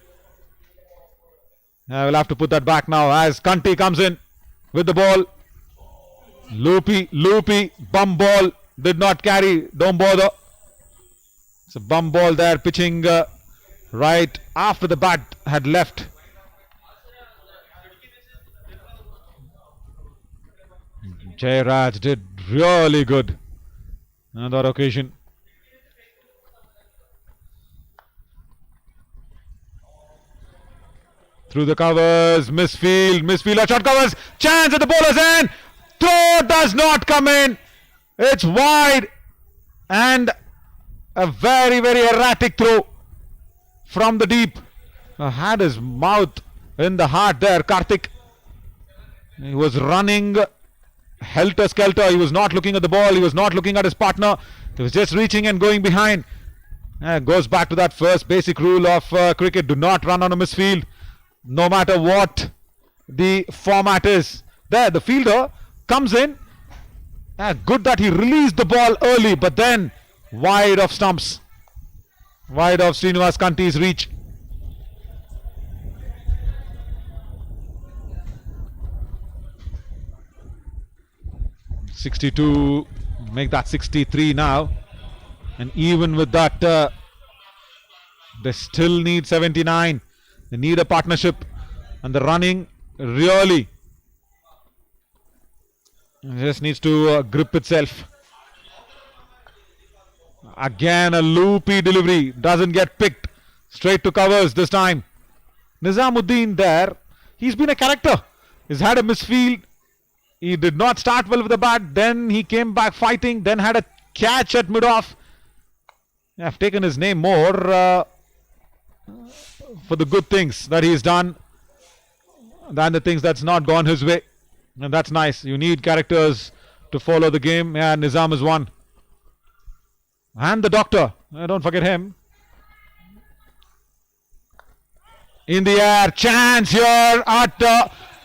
I will have to put that back now as Kanti comes in with the ball. Loopy, bum ball, did not carry, don't bother. It's a bum ball there, pitching right after the bat had left. Jairaj did really good on that occasion. Through the covers, misfield, short covers, chance at the bowler's end. Throw does not come in. It's wide and a very, very erratic throw from the deep. Had his mouth in the heart there, Karthik. He was running helter-skelter. He was not looking at the ball. He was not looking at his partner. He was just reaching and going behind. Goes back to that first basic rule of cricket. Do not run on a misfield, no matter what the format is. There, the fielder comes in. Good that he released the ball early, but then wide of stumps. Wide of Srinivas Kanti's reach. .62, make that 63 now, and even with that they still need 79. They need a partnership, and the running really just needs to grip itself. Again a loopy delivery, doesn't get picked, straight to covers this time. Nizamuddin there, he's been a character. He's had a misfield. He did not start well with the bat, then he came back fighting, then had a catch at mid-off. I've taken his name more for the good things that he's done than the things that's not gone his way. And that's nice. You need characters to follow the game. Yeah, Nizam is one. And the doctor, don't forget him. In the air, chance here at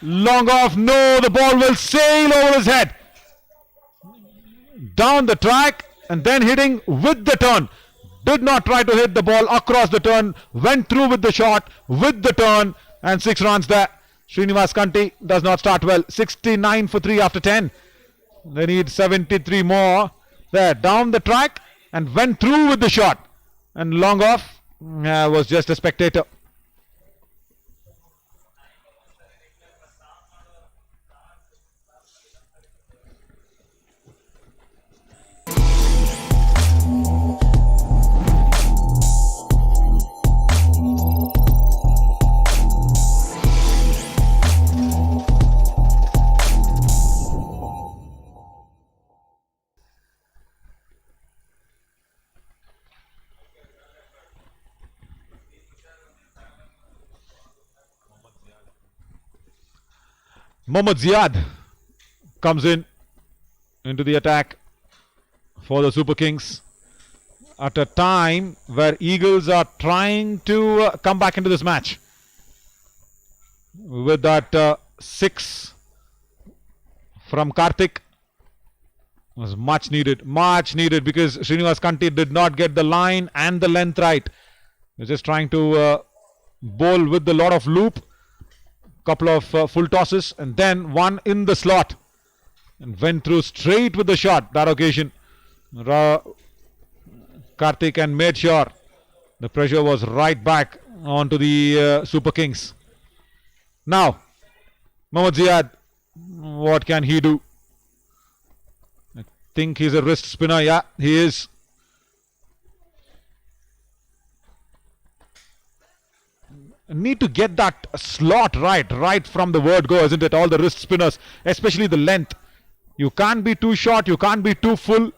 Long off. No, the ball will sail over his head. Down the track and then hitting with the turn. Did not try to hit the ball across the turn. Went through with the shot, with the turn, and 6 runs there. Srinivas Kanti does not start well. 69 for 3 after 10. They need 73 more. There, down the track and went through with the shot. And long off was just a spectator. Mohammad Ziad comes into the attack for the Superkings at a time where Eagles are trying to come back into this match. With that 6 from Karthik was much needed because Srinivas Kanti did not get the line and the length right. He's just trying to bowl with a lot of loop. Couple of full tosses and then one in the slot and went through straight with the shot. That occasion Karthik and made sure the pressure was right back onto the Super Kings. Now Mohammad Ziad, what can he do? I think he's a wrist spinner. Yeah, he is. Need to get that slot right from the word go, isn't it? All the wrist spinners, especially the length. You can't be too short, you can't be too full.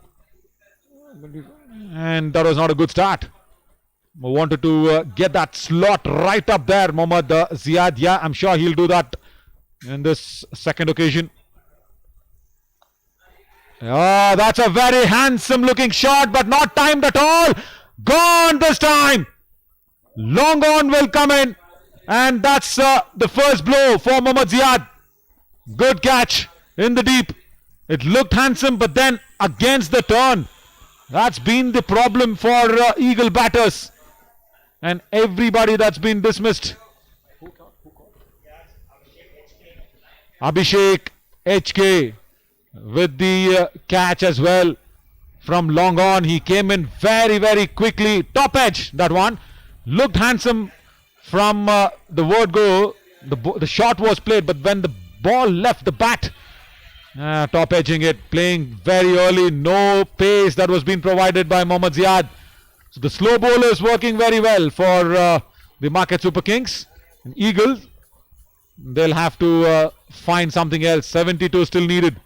And that was not a good start. Wanted to get that slot right up there, Mohammad Ziad. Yeah, I'm sure he'll do that in this second occasion. Oh, that's a very handsome looking shot, but not timed at all. Gone this time. Long on will come in, and that's the first blow for Mohammad Ziad. Good catch in the deep. It looked handsome, but then against the turn. That's been the problem for Eagle batters. And everybody that's been dismissed. Abhishek HK with the catch as well. From long on, he came in very quickly. Top edge, that one. Looked handsome from the word go. The shot was played, but when the ball left the bat, top edging it, playing very early, no pace that was being provided by Mohammad Ziad. So the slow bowlers working very well for the Market Super Kings. And Eagles, they'll have to find something else. 72 still needed.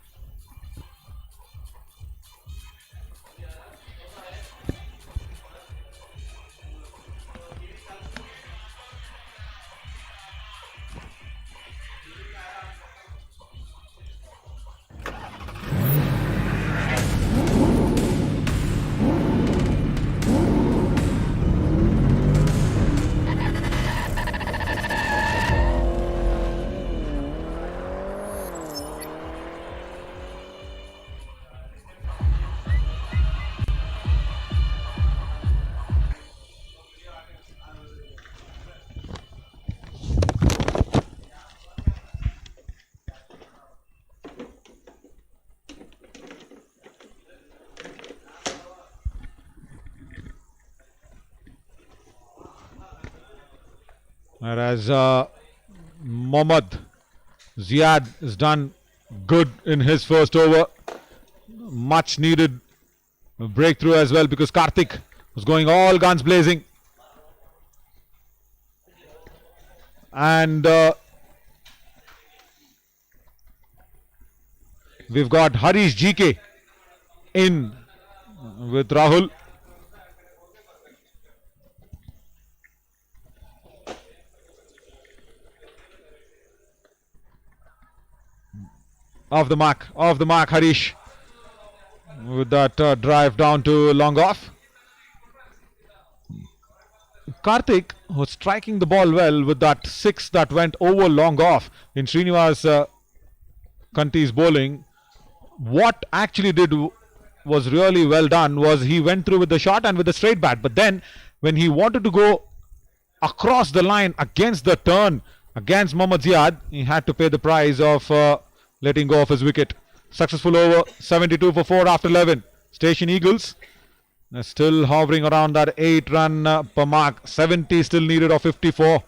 Whereas Mohammad Ziad has done good in his first over. Much needed breakthrough as well because Karthik was going all guns blazing. And we've got Harish GK in with Rahul. Off the mark, Harish. With that drive down to long off. Karthik was striking the ball well with that 6 that went over long off in Srinivas Kanti's bowling. What actually did was really well done was he went through with the shot and with the straight bat, but then when he wanted to go across the line against the turn against Mohammad Ziad, he had to pay the price of letting go of his wicket. Successful over, 72 for 4 after 11. Station Eagles still hovering around that 8-run per mark. 70 still needed of 54.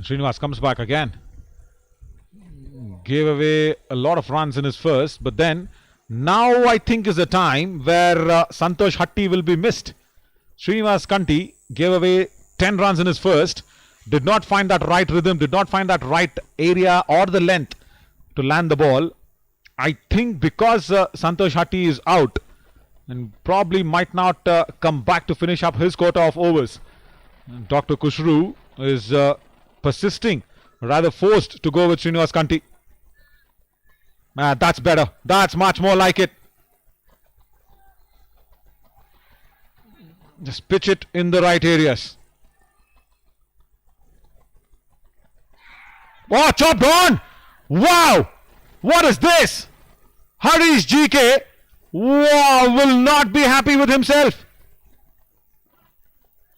Srinivas comes back again. Gave away a lot of runs in his first, but then now I think is the time where Santosh Hatti will be missed. Srinivas Kanti gave away 10 runs in his first, did not find that right rhythm, did not find that right area or the length to land the ball. I think because Santosh Hatti is out and probably might not come back to finish up his quota of overs. And Dr. Kushru is persisting, rather forced to go with Srinivas Kanti. That's better. That's much more like it. Just pitch it in the right areas. Oh, chopped on! Wow! What is this? Harish GK will not be happy with himself.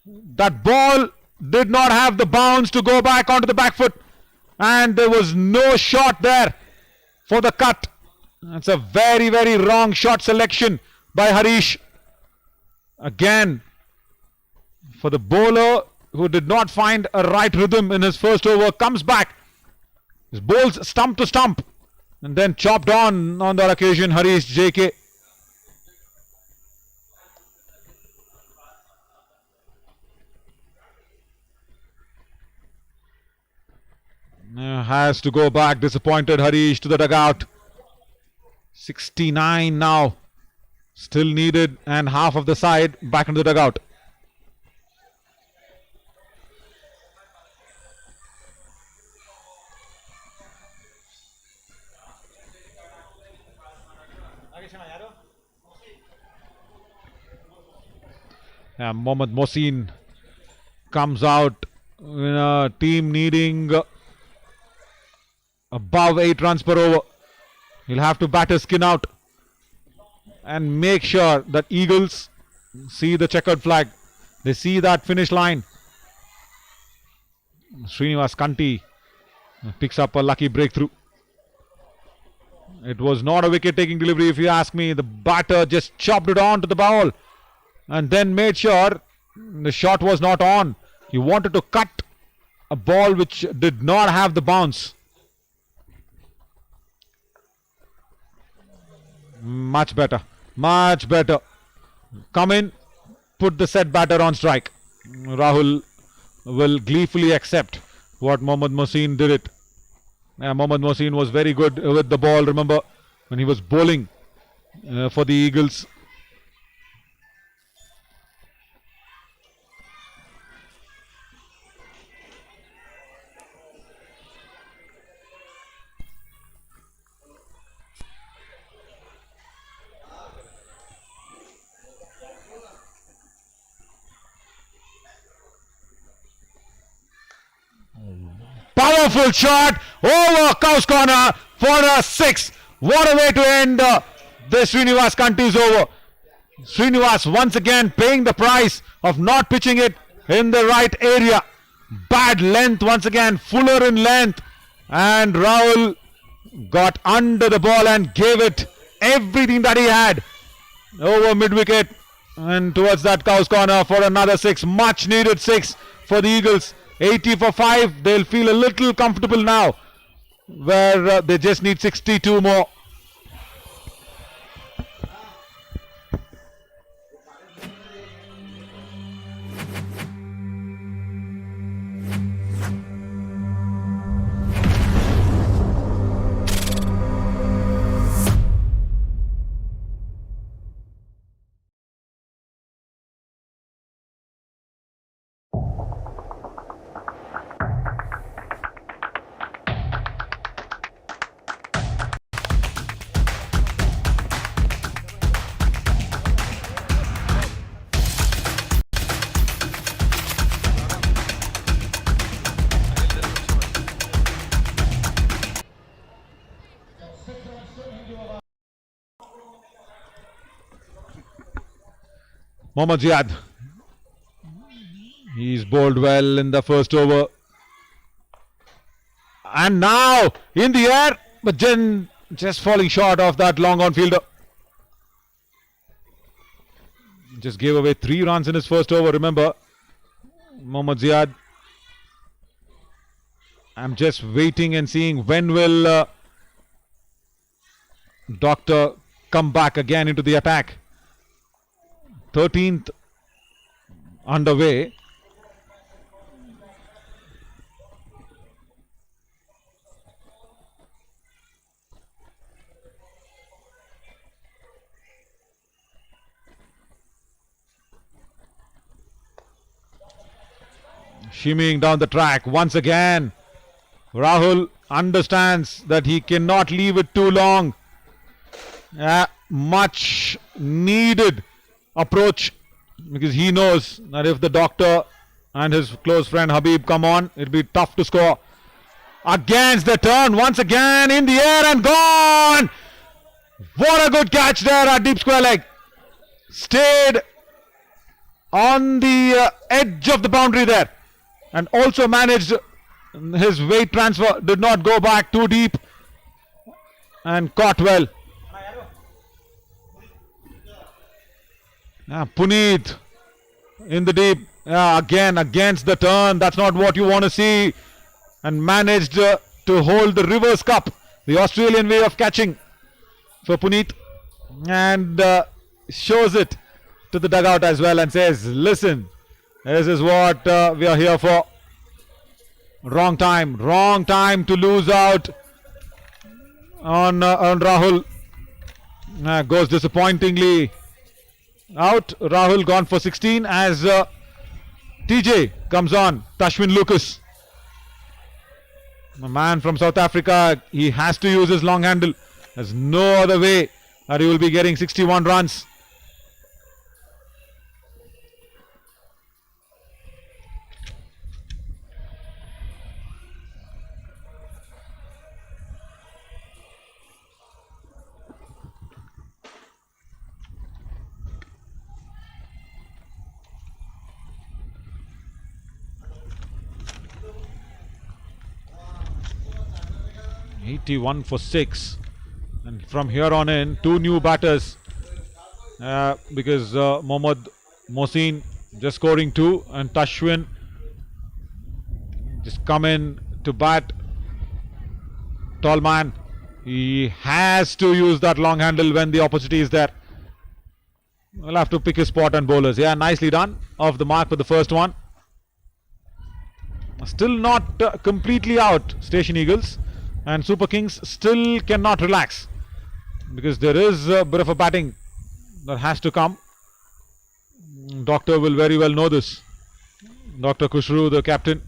That ball did not have the bounce to go back onto the back foot, and there was no shot there for the cut. That's a very, very wrong shot selection by Harish. Again, for the bowler who did not find a right rhythm in his first over, comes back. His bowls stump to stump and then chopped on that occasion, Harish JK. Has to go back, disappointed Harish to the dugout. 69 now. Still needed, and half of the side back into the dugout. Mohammad Mohsin comes out in a team needing above 8 runs per over. He'll have to bat his skin out and make sure that Eagles see the checkered flag. They see that finish line. Srinivas Kanti picks up a lucky breakthrough. It was not a wicket-taking delivery, if you ask me. The batter just chopped it on to the ball and then made sure the shot was not on. He wanted to cut a ball which did not have the bounce. Much better. Much better. Come in, put the set batter on strike. Rahul will gleefully accept what Mohammad Mohsin did it. Mohammad Mohsin was very good with the ball. Remember when he was bowling for the Eagles. Powerful shot over Cow's corner for a 6. What a way to end the Srinivas Kanti's over. Srinivas once again paying the price of not pitching it in the right area. Bad length once again, fuller in length, and Rahul got under the ball and gave it everything that he had over mid-wicket and towards that Cow's corner for another 6. Much needed 6 for the Eagles. 80 for 5. They'll feel a little comfortable now, where they just need 62 more. Mohammad Ziad. He's bowled well in the first over. And now in the air, but then just falling short of that long on fielder. Just gave away 3 runs in his first over. Remember, Mohammad Ziad. I'm just waiting and seeing when will Doctor come back again into the attack. 13th underway. Shimmying down the track once again. Rahul understands that he cannot leave it too long. Much needed approach, because he knows that if the Doctor and his close friend Habib come on, it'll be tough to score. Against the turn, once again in the air and gone. What a good catch there at deep square leg. Stayed on the edge of the boundary there, and also managed his weight transfer, did not go back too deep, and caught well. Puneet in the deep, again against the turn. That's not what you want to see, and managed to hold the reverse cup, the Australian way of catching for Puneet, and shows it to the dugout as well and says, listen, this is what we are here for. Wrong time to lose out on Rahul. Goes disappointingly out. Rahul gone for 16 as TJ comes on. Tashwin Lucas, a man from South Africa, he has to use his long handle. There's no other way that he will be getting 61 runs. (81 for 6), and from here on in, 2 new batters, because Mohammad Mohsin just scoring 2, and Tashwin just come in to bat. Tall man, he has to use that long handle when the opportunity is there. We'll have to pick his spot and bowlers. Yeah, nicely done, off the mark for the first one. Still not completely out, Station Eagles. And Superkings still cannot relax, because there is a bit of a batting that has to come. Doctor will very well know this. Dr. Kushru, the captain.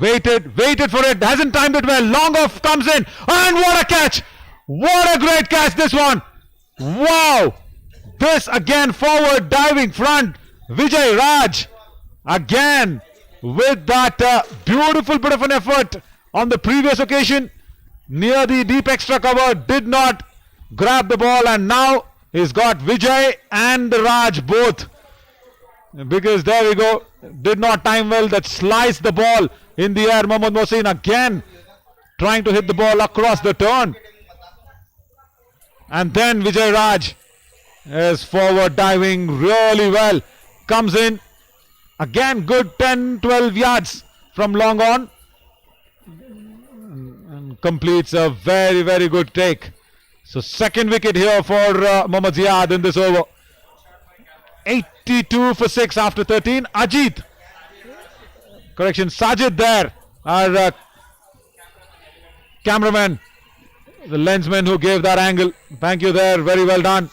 Waited for it, hasn't timed it well. Long off comes in, and what a catch! What a great catch this one! Wow! This again, forward diving front. Vijay Raj again with that beautiful bit of an effort on the previous occasion near the deep extra cover, did not grab the ball, and now he's got Vijay and Raj both, because there we go, did not time well, that sliced the ball in the air. Mohammad Mohsin again trying to hit the ball across the turn, and then Vijay Raj is forward diving really well, comes in. Again, good 10-12 yards from long on, and completes a very, very good take. So second wicket here for Mohammad Ziad in this over. 82 for 6 after 13. Sajid there, our cameraman, the lensman who gave that angle. Thank you there, very well done.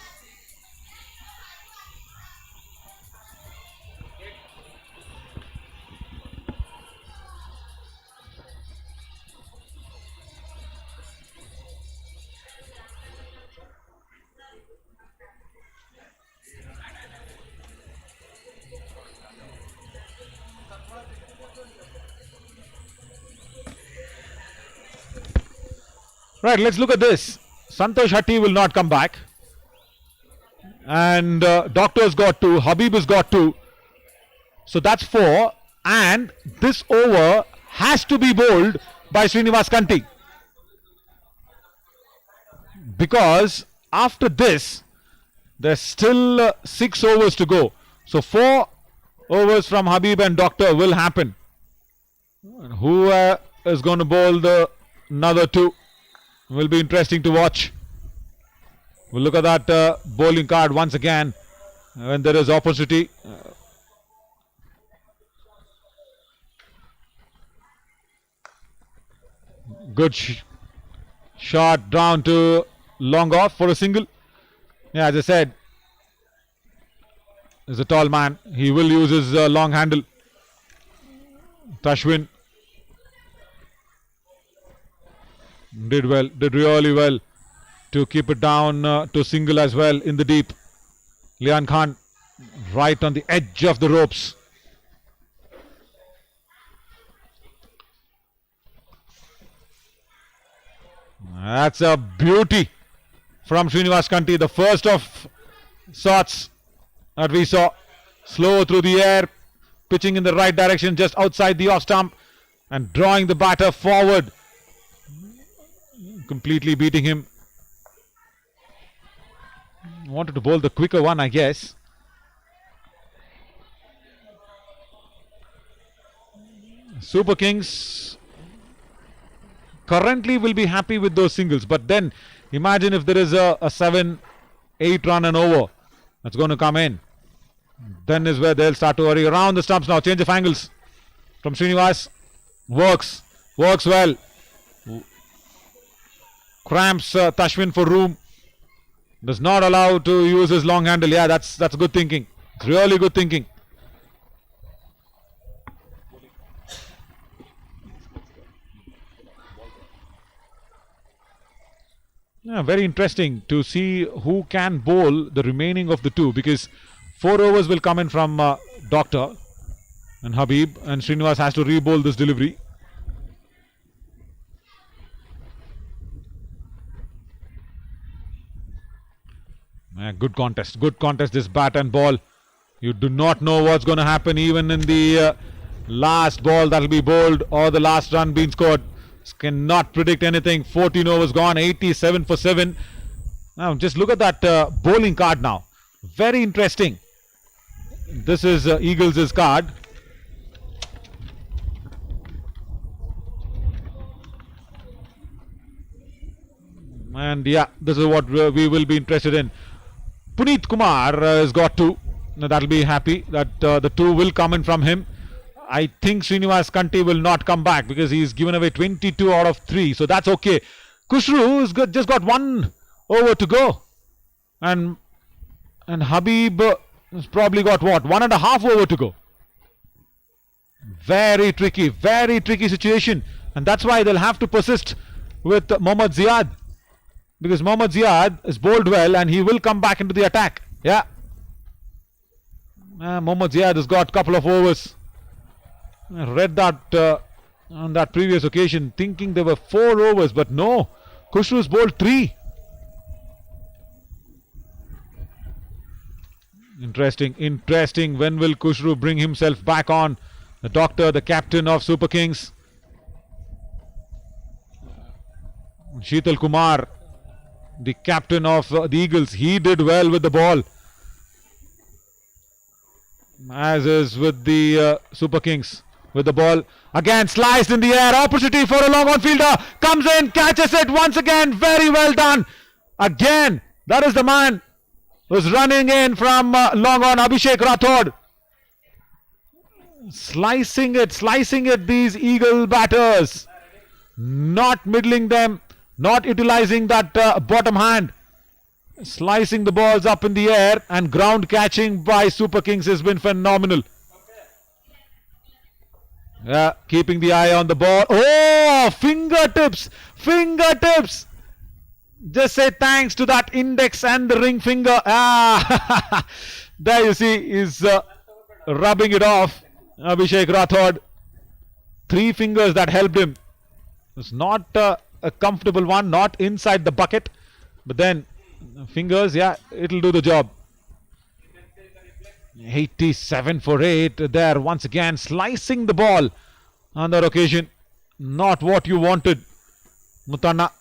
Right, let's look at this. Santosh Hatti will not come back, And Doctor's got 2. Habib has got 2. So that's 4. And this over has to be bowled by Srinivas Kanti. Because after this, there's still 6 overs to go. So 4 overs from Habib and Doctor will happen. And who is going to bowl the another 2? Will be interesting to watch. We'll look at that bowling card once again when there is opportunity. Good shot down to long off for a single. Yeah, as I said, is a tall man. He will use his long handle. Tashwin did well, did really well to keep it down to single as well in the deep. Lian Khan right on the edge of the ropes. That's a beauty from Srinivas Kanti. The first of sorts that we saw. Slow through the air, pitching in the right direction just outside the off stump and drawing the batter forward. Completely beating him. Wanted to bowl the quicker one, I guess. Superkings currently will be happy with those singles, but then imagine if there is a 7-8 run and over that's going to come in. Then is where they'll start to worry. Around the stumps now, change of angles from Srinivas. Works well. Cramps Tashwin for room. Does not allow to use his long handle. Yeah, that's good thinking. It's really good thinking. Yeah, very interesting to see who can bowl the remaining of the 2, because 4 overs will come in from Doctor and Habib, and Srinivas has to re-bowl this delivery. Good contest, this bat and ball. You do not know what's going to happen even in the last ball that will be bowled or the last run being scored. Cannot predict anything. 14 overs gone, 87 for 7. Now just look at that bowling card now. Very interesting. This is Eagles' card. And yeah, this is what we will be interested in. Puneet Kumar has got 2. Now that'll be happy that the 2 will come in from him. I think Srinivas Kanti will not come back because he's given away 22 out of 3. So that's okay. Kushru has just got 1 over to go. And Habib has probably got what? 1.5 over to go. Very tricky situation. And that's why they'll have to persist with Mohammad Ziad. Because Mohammad Ziad is bowled well and he will come back into the attack. Yeah. Mohammad Ziad has got a couple of overs. I read that on that previous occasion, thinking there were 4 overs, but no. Kushru's bowled 3. Interesting. When will Kushru bring himself back on? The Doctor, the captain of Super Kings. Sheetal Kumar, the captain of the Eagles, he did well with the ball. As is with the Super Kings. With the ball again sliced in the air, opportunity for a long on fielder, comes in, catches it once again, very well done. Again, that is the man who's running in from long on, Abhishek Rathod. Slicing it, these Eagle batters. Not middling them, not utilizing that bottom hand. Slicing the balls up in the air, and ground catching by Super Kings has been phenomenal. Yeah, keeping the eye on the ball. Oh, fingertips. Just say thanks to that index and the ring finger. There you see, he's rubbing it off. Abhishek Rathod. 3 fingers that helped him. It's not a comfortable one, not inside the bucket. But then, fingers, yeah, it'll do the job. 87 for 8 there once again, slicing the ball on that occasion. Not what you wanted, Mutanna.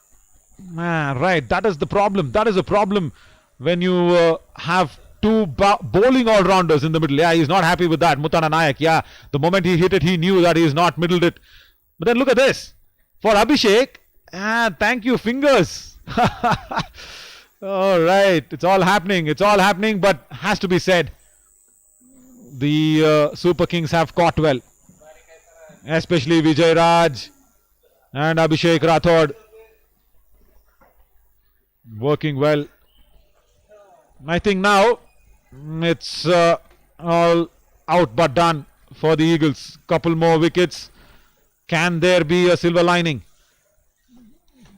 Right, that is the problem. That is a problem when you have two bowling all-rounders in the middle. Yeah, he's not happy with that. Mutanna Nayak, yeah, the moment he hit it, he knew that he's not middled it. But then look at this. For Abhishek, thank you, fingers. All right, it's all happening, but has to be said, the Super Kings have caught well, especially Vijay Raj and Abhishek Rathod, working well. I think now it's all out but done for the Eagles. Couple more wickets. Can there be a silver lining?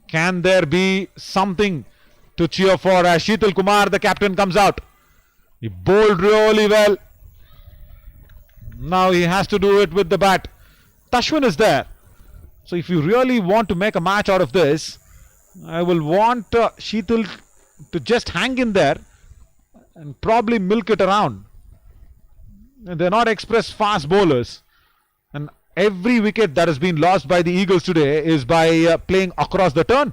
Can there be something to cheer for as Sheetal Kumar, the captain, comes out? He bowled really well. Now he has to do it with the bat. Tashwin is there. So if you really want to make a match out of this, I will want Sheetal to just hang in there and probably milk it around. They're not express fast bowlers. And every wicket that has been lost by the Eagles today is by playing across the turn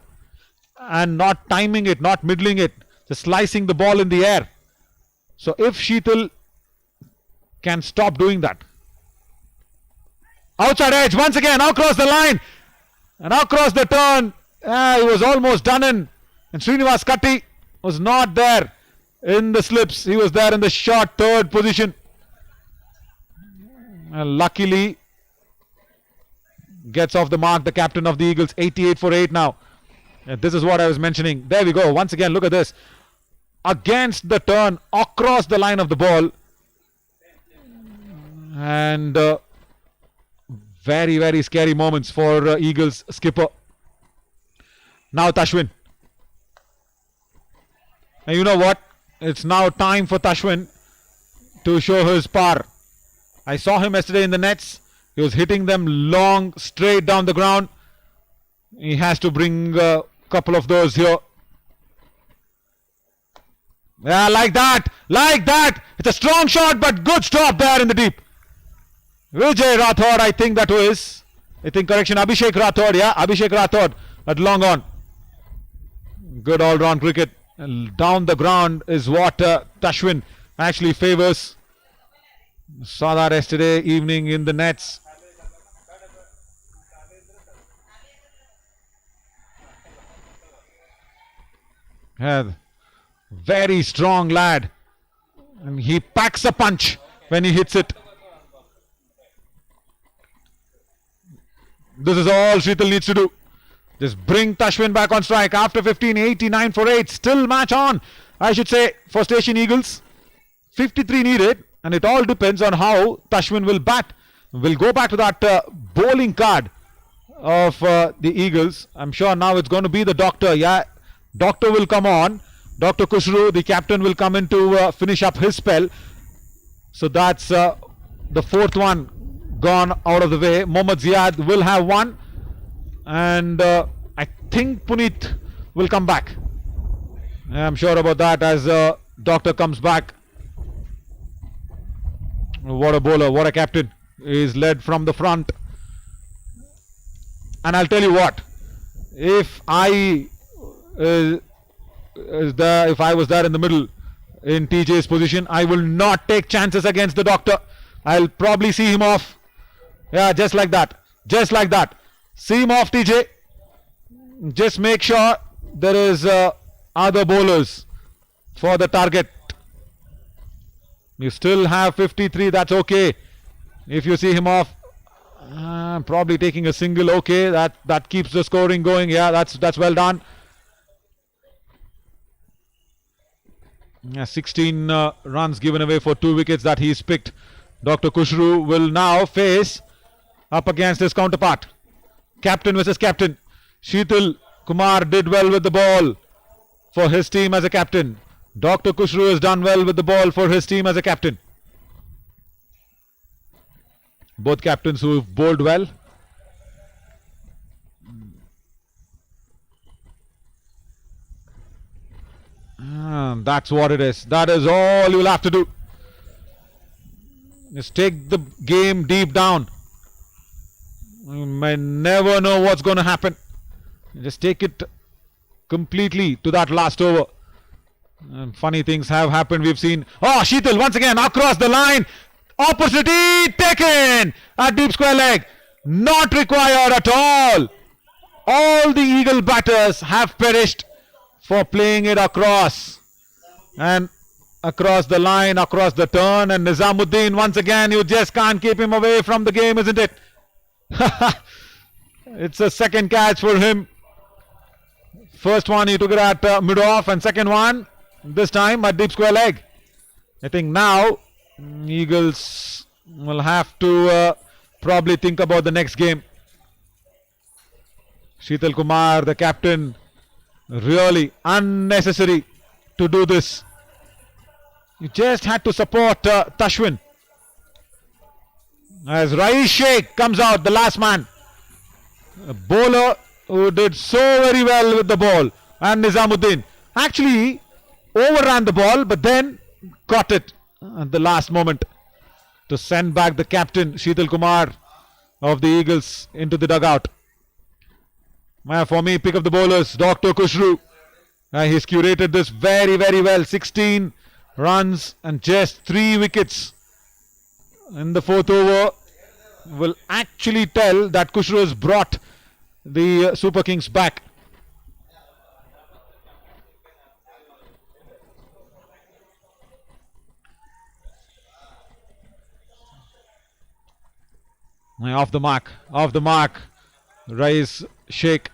and not timing it, not middling it, just slicing the ball in the air. So if Sheetal can stop doing that. Outside edge once again, across the line and across the turn. He was almost done in. And Srinivas Katti was not there in the slips. He was there in the short third position. And luckily gets off the mark the captain of the Eagles. 88 for 8 now. And this is what I was mentioning. There we go. Once again, look at this. Against the turn, across the line of the ball. And very, very scary moments for Eagles skipper. Now Tashwin. And you know what? It's now time for Tashwin to show his power. I saw him yesterday in the nets. He was hitting them long, straight down the ground. He has to bring a couple of those here. Yeah, like that. Like that. It's a strong shot, but good stop there in the deep. Vijay Rathod, I think that was. I think correction, Abhishek Rathod. Yeah, Abhishek Rathod at long on. Good all-round cricket. Down the ground is what Tashwin actually favors. Saw that yesterday evening in the nets. Yeah, very strong lad. And he packs a punch when he hits it. This is all Sheetal needs to do. Just bring Tashwin back on strike after 15, 89 for 8. Still match on, I should say, for Station Eagles. 53 needed, and it all depends on how Tashwin will bat. We'll go back to that bowling card of the Eagles. I'm sure now it's going to be the doctor. Yeah, doctor will come on. Dr. Kushru, the captain, will come in to finish up his spell. So that's the fourth one gone out of the way. Mohammad Ziad will have one. And I think Puneet will come back. I'm sure about that as Doctor comes back. What a bowler, what a captain. He's led from the front. And I'll tell you what, if I was there in the middle in TJ's position, I will not take chances against the Doctor. I'll probably see him off. Yeah, just like that. Just like that. See him off, TJ. Just make sure there is other bowlers for the target. You still have 53, that's okay. If you see him off, probably taking a single, okay. That keeps the scoring going. Yeah, that's well done. Yeah, 16 runs given away for 2 wickets that he's picked. Dr. Kushru will now face up against his counterpart. Captain versus captain. Sheetal Kumar did well with the ball for his team as a captain. Dr. Kushru has done well with the ball for his team as a captain. Both captains who have bowled well. That's what it is. That is all you will have to do. Just take the game deep down. You may never know what's going to happen. Just take it completely to that last over. And funny things have happened. We've seen. Oh, Sheetal once again across the line. Opportunity taken at deep square leg. Not required at all. All the Eagle batters have perished for playing it across. And across the line, across the turn. And Nizamuddin once again, you just can't keep him away from the game, isn't it? It's a second catch for him. First one he took it at mid-off, and second one this time at deep square leg. I think now Eagles will have to probably think about the next game. Sheetal Kumar, the captain, really unnecessary to do this. You just had to support Tashwin. As Rais Sheikh comes out, the last man. A bowler who did so very well with the ball. And Nizamuddin actually overran the ball, but then caught it at the last moment to send back the captain, Sheetal Kumar of the Eagles, into the dugout. For me, pick of the bowlers, Dr. Kushru. He's curated this very, very well. 16 runs and just 3 wickets in the 4th over will actually tell that Kushru has brought the Super Kings back. Off the mark, Rais Sheikh.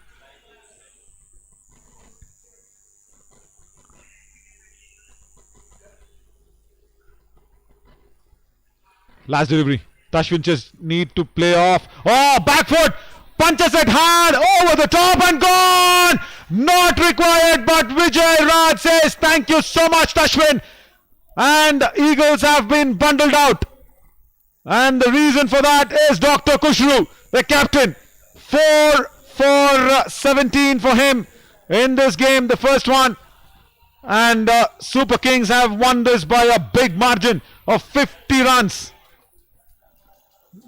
Last delivery. Tashwin just need to play off. Oh, back foot. Punches it hard over the top and gone. Not required, but Vijay Raj says thank you so much, Tashwin. And Eagles have been bundled out. And the reason for that is Dr. Kushru, the captain. 4 for 17 for him in this game, the first one. And Super Kings have won this by a big margin of 50 runs.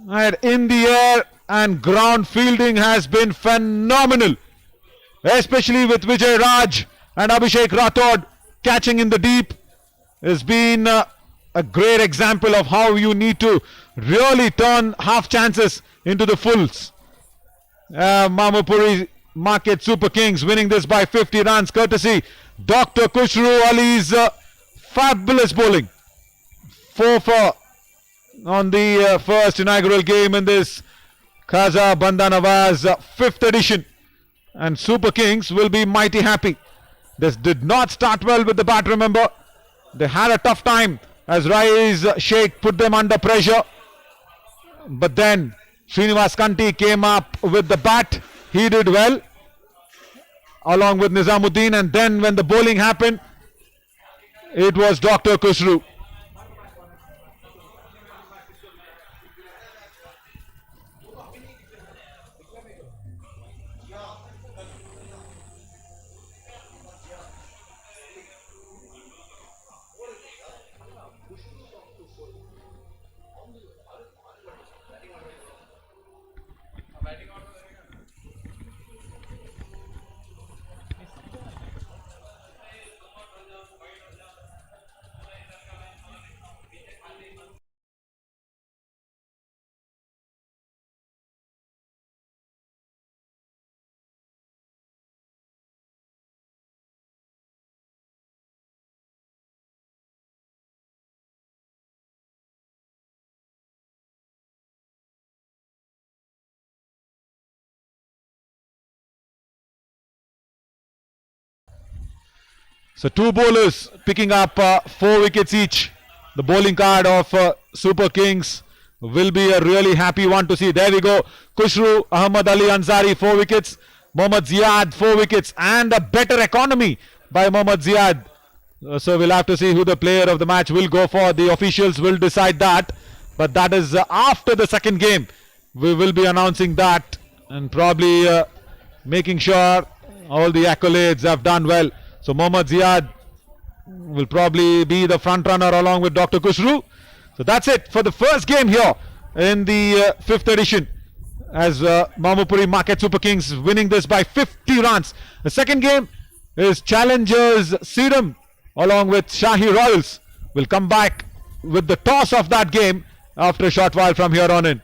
And in the air and ground fielding has been phenomenal, especially with Vijay Raj and Abhishek Rathod catching in the deep. Has been a great example of how you need to really turn half chances into the fulls. Mamapuri Market Super Kings winning this by 50 runs courtesy Dr. Kushru Ali's fabulous bowling. 4 for on the first inaugural game in this Khaja Bandanawa's 5th edition, and Super Kings will be mighty happy. This did not start well with the bat, remember. They had a tough time as Rais Sheikh put them under pressure, but then Srinivas Kanti came up with the bat. He did well along with Nizamuddin, and then when the bowling happened, it was Dr. Kushru. So 2 bowlers picking up 4 wickets each. The bowling card of Super Kings will be a really happy one to see. There we go. Kushru Ahmad Ali Ansari 4 wickets. Mohammad Ziad 4 wickets, and a better economy by Mohammad Ziad. So we'll have to see who the player of the match will go for. The officials will decide that. But that is after the second game. We will be announcing that and probably making sure all the accolades have done well. So Mohammad Ziad will probably be the front runner along with Dr. Kushru. So that's it for the first game here in the fifth edition, as Mamupuri Market Super Kings winning this by 50 runs. The second game is Challengers Serum along with Shahi Royals. Will come back with the toss of that game after a short while from here on in.